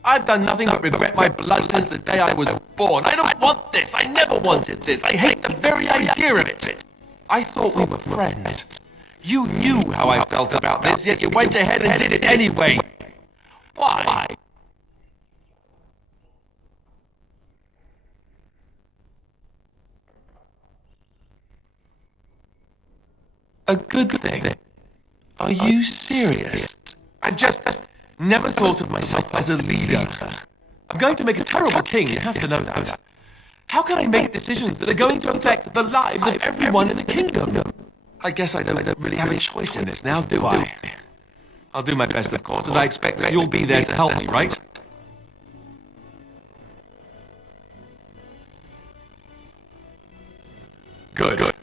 I've done nothing but regret my blood since the day I was born. I don't want this. I never wanted this. I hate the very idea of it. I thought we were friends. You knew how I felt about this, yet you went ahead and did it anyway. Why? A good thing? Are you serious? I just never thought of myself as a leader. I'm going to make a terrible king, you have to know that. How can I make decisions that are going to affect the lives of everyone in the kingdom? I guess I don't really have a choice in this now, do I? I'll do my best, of course, and I expect that you'll be there to help me, right? Good.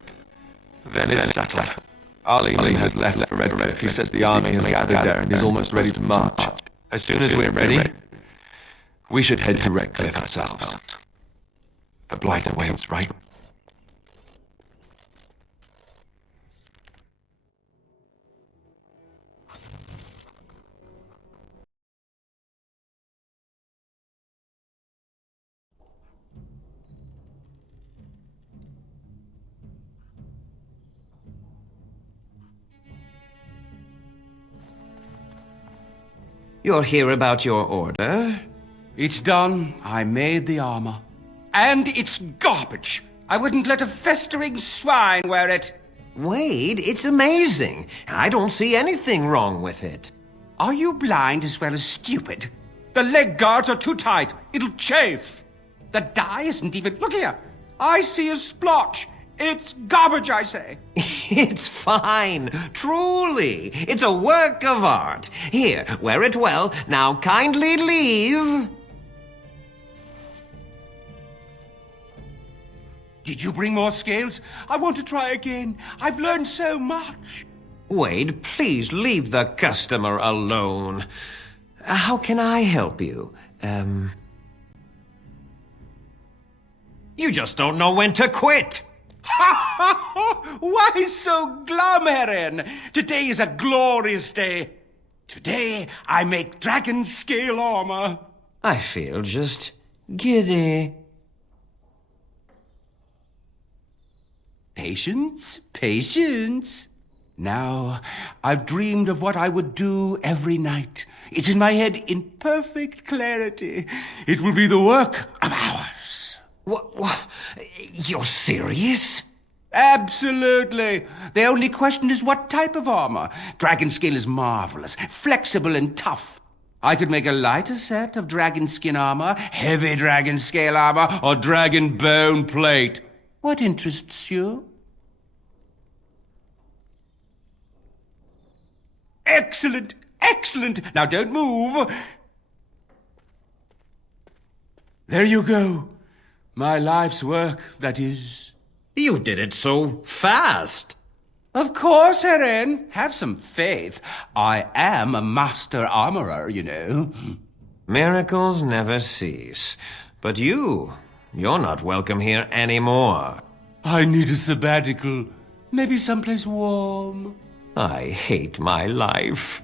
Then it's settled. Arlene has left for Redcliffe. He says the army has gathered there and is almost ready to march. As soon as we're ready, we should head to Redcliffe ourselves. The blight awaits, right? You're here about your order? It's done. I made the armor. And it's garbage. I wouldn't let a festering swine wear it. Wade, it's amazing. I don't see anything wrong with it. Are you blind as well as stupid? The leg guards are too tight. It'll chafe. The dye isn't even... Look here. I see a splotch. It's garbage, I say. It's fine. Truly. It's a work of art. Here, wear it well. Now kindly leave. Did you bring more scales? I want to try again. I've learned so much. Wade, please leave the customer alone. How can I help you? You just don't know when to quit. Why so glum, Heron? Today is a glorious day. Today I make dragon scale armor. I feel just giddy. Patience, patience. Now, I've dreamed of what I would do every night. It's in my head in perfect clarity. It will be the work of hours. What? You're serious? Absolutely. The only question is what type of armor. Dragon skin is marvelous, flexible and tough. I could make a lighter set of dragon skin armor, heavy dragon scale armor, or dragon bone plate. What interests you? Excellent, excellent. Now don't move. There you go. My life's work, that is. You did it so fast. Of course, Heron. Have some faith. I am a master armorer, you know. Miracles never cease. But you're not welcome here anymore. I need a sabbatical. Maybe someplace warm. I hate my life.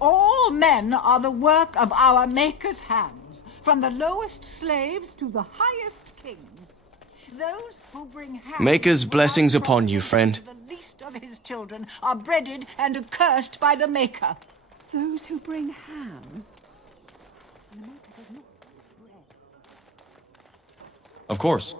All men are the work of our Maker's hands, from the lowest slaves to the highest kings. Those who bring Maker's blessings upon you, friend. the least of his children are breaded and accursed by the Maker. Those who bring ham. The Maker does not bread. Of course.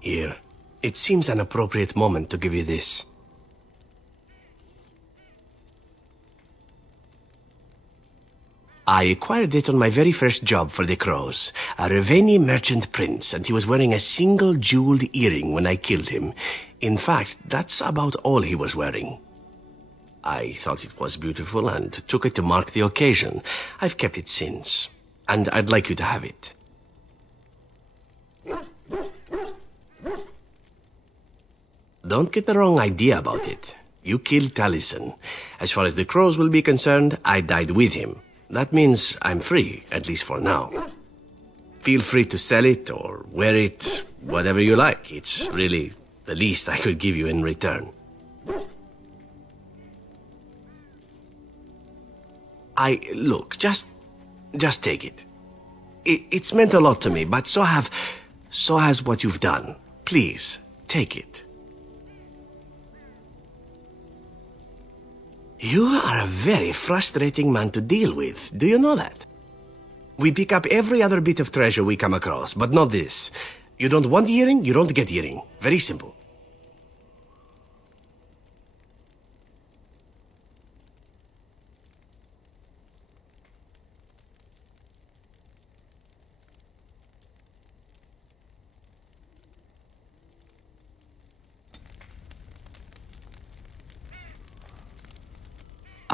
Here. It seems an appropriate moment to give you this. I acquired it on my very first job for the Crows. A Raveni merchant prince, and he was wearing a single jeweled earring when I killed him. In fact, that's about all he was wearing. I thought it was beautiful and took it to mark the occasion. I've kept it since, and I'd like you to have it. Don't get the wrong idea about it. You killed Taliesin. As far as the Crows will be concerned, I died with him. That means I'm free, at least for now. Feel free to sell it or wear it, whatever you like. It's really the least I could give you in return. Look, just take it. It's meant a lot to me, but so has what you've done. Please, take it. You are a very frustrating man to deal with. Do you know that? We pick up every other bit of treasure we come across, but not this. You don't want earring, you don't get earring. Very simple.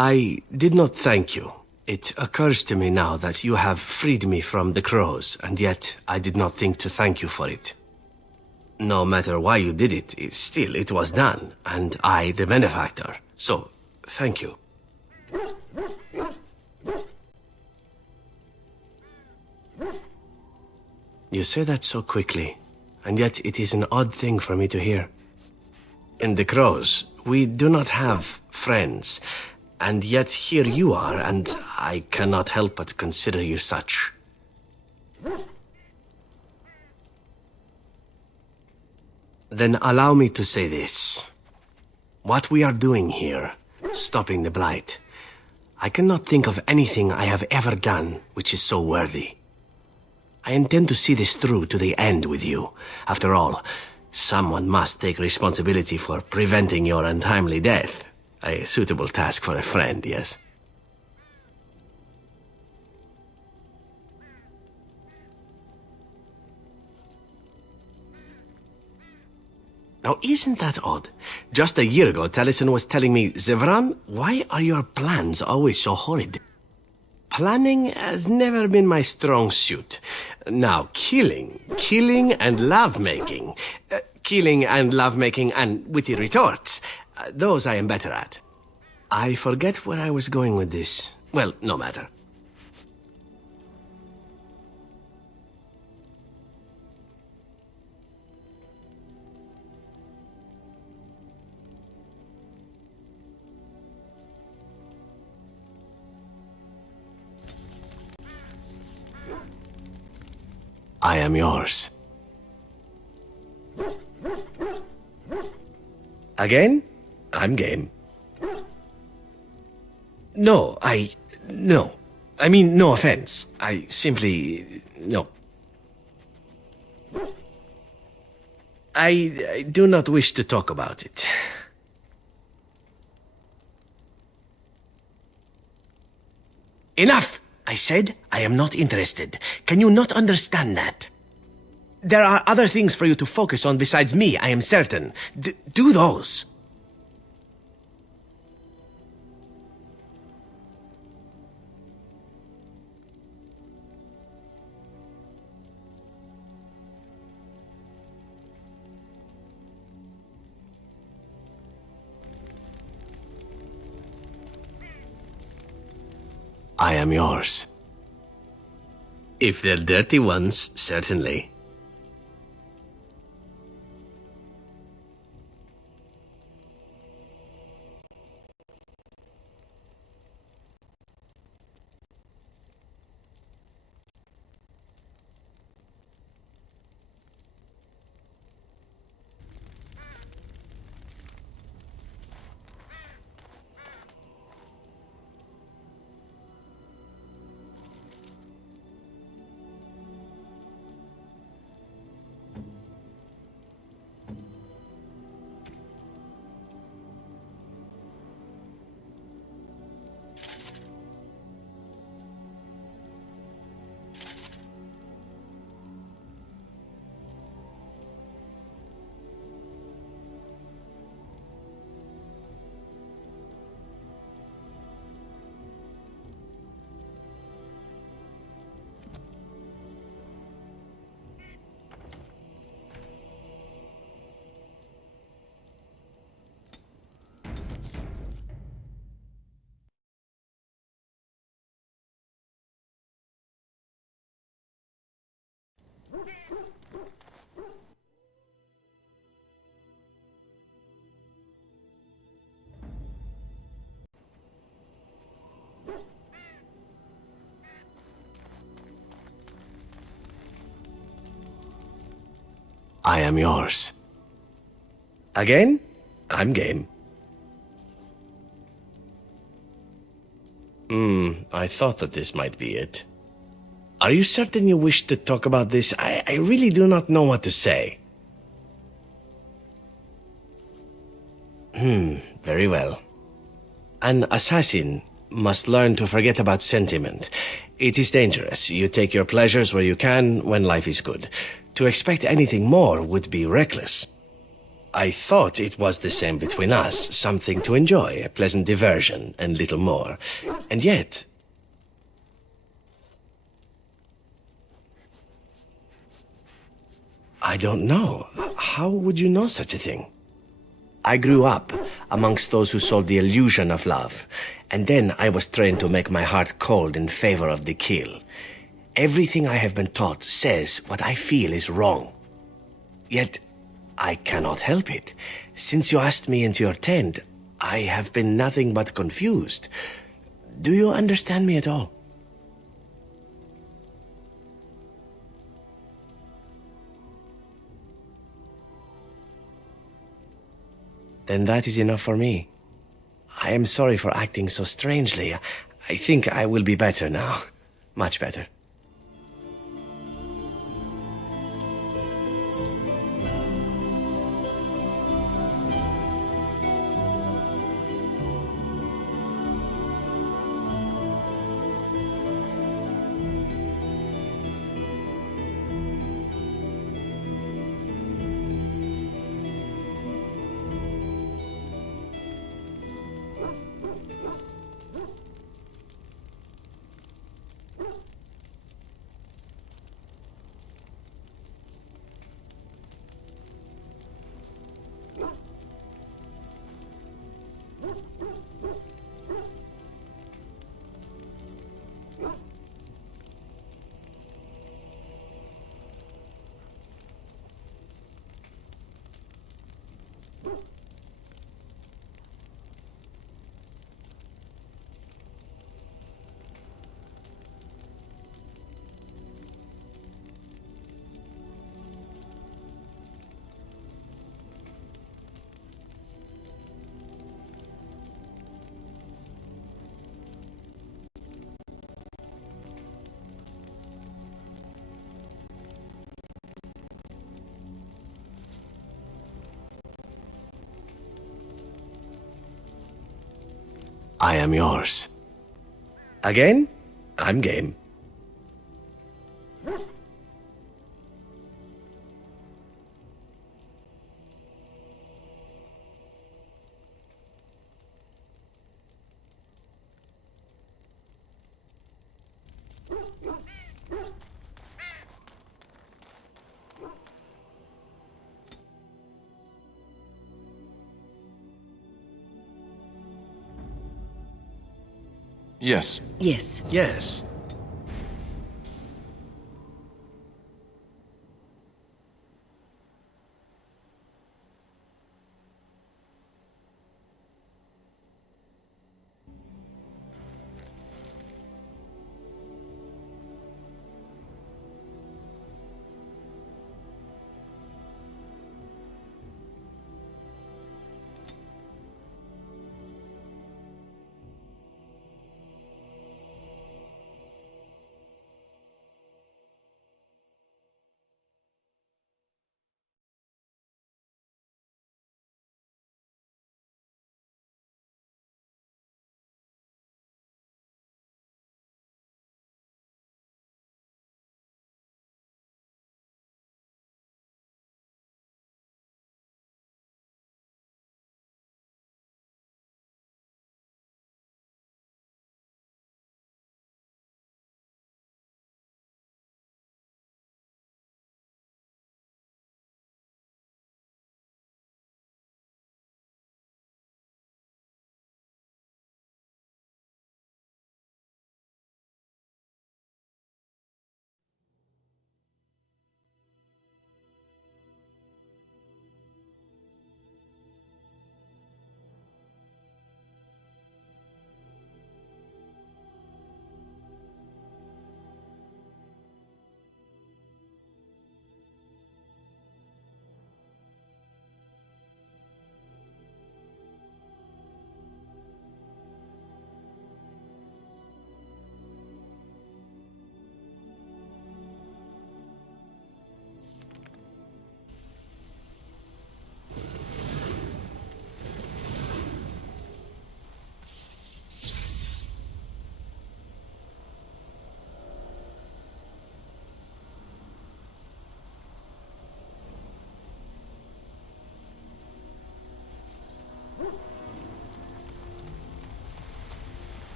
I did not thank you. It occurs to me now that you have freed me from the Crows, and yet I did not think to thank you for it. No matter why you did it, still it was done, and I the benefactor. So, thank you. You say that so quickly, and yet it is an odd thing for me to hear. In the Crows, we do not have friends. And yet here you are, and I cannot help but consider you such. Then allow me to say this. What we are doing here, stopping the Blight, I cannot think of anything I have ever done which is so worthy. I intend to see this through to the end with you. After all, someone must take responsibility for preventing your untimely death. A suitable task for a friend, yes? Now, isn't that odd? Just a year ago, Taliesin was telling me, Zevran, why are your plans always so horrid? Planning has never been my strong suit. Now, killing and lovemaking. Killing and lovemaking and witty retorts. Those I am better at. I forget where I was going with this. Well, no matter. I am yours. Again? I'm game. No. I mean, no offense. I simply... no. I do not wish to talk about it. Enough! I said I am not interested. Can you not understand that? There are other things for you to focus on besides me, I am certain. Do those. I am yours. If they're dirty ones, certainly. I am yours. Again? I'm game. I thought that this might be it. Are you certain you wish to talk about this? I really do not know what to say. Very well. An assassin must learn to forget about sentiment. It is dangerous. You take your pleasures where you can when life is good. To expect anything more would be reckless. I thought it was the same between us, something to enjoy, a pleasant diversion, and little more. And yet... I don't know. How would you know such a thing? I grew up amongst those who sold the illusion of love, and then I was trained to make my heart cold in favor of the kill. Everything I have been taught says what I feel is wrong. Yet, I cannot help it. Since you asked me into your tent, I have been nothing but confused. Do you understand me at all? Then that is enough for me. I am sorry for acting so strangely. I think I will be better now. Much better. I am yours. Again, I'm game. Yes. Yes. Yes.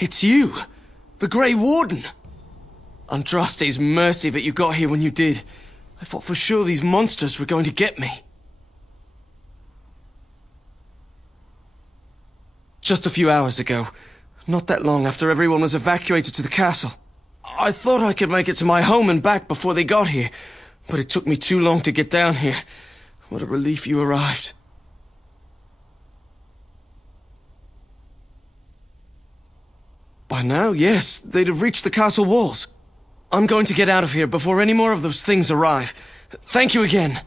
It's you! The Grey Warden! Andraste's mercy that you got here when you did. I thought for sure these monsters were going to get me. Just a few hours ago, not that long after everyone was evacuated to the castle, I thought I could make it to my home and back before they got here, but it took me too long to get down here. What a relief you arrived. By now, yes, they'd have reached the castle walls. I'm going to get out of here before any more of those things arrive. Thank you again.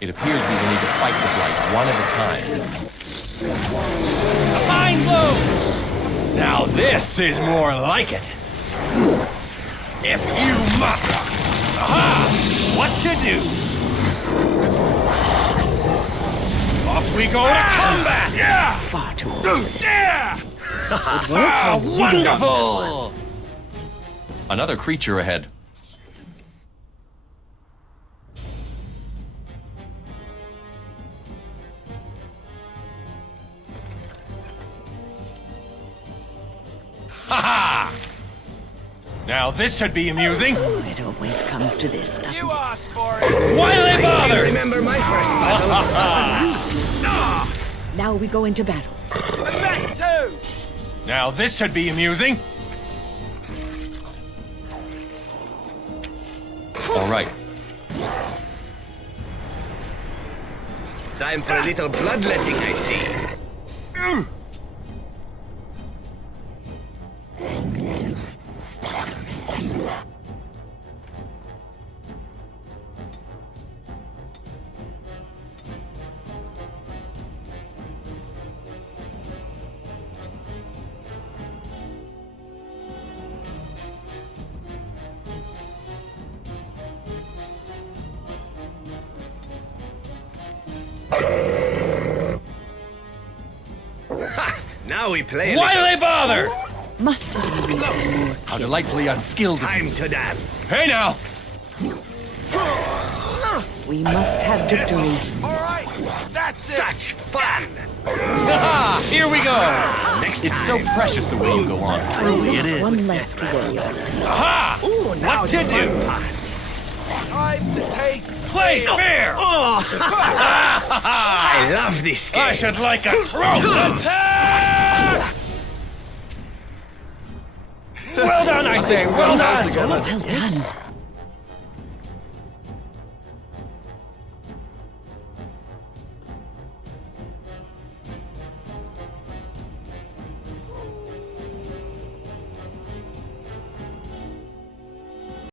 It appears we will need to fight the Blight one at a time. A fine blow! Now this is more like it. If you must... Aha! What to do? Off we go to combat! Yeah! Far too old for this. Yeah! Good work. How Wonderful! Another creature ahead. Ha ha! Now this should be amusing. It always comes to this, doesn't it? Why do they bother? I still remember my first battle. Now we go into battle. That too. Now this should be amusing. All right. Time for a little bloodletting, I see. Now we play. Why do they bother? Must have been more. How delightfully unskilled. Time to dance. Hey now! We must have victory. Alright, that's such fun! Haha! Here we go! Next It's so precious the way you go on. Truly it is. One less to worry about. Aha! What to do? Time to taste. Play fair! I love this game. I should like a trophy! Attack! Well done, I say! Well done! Well done.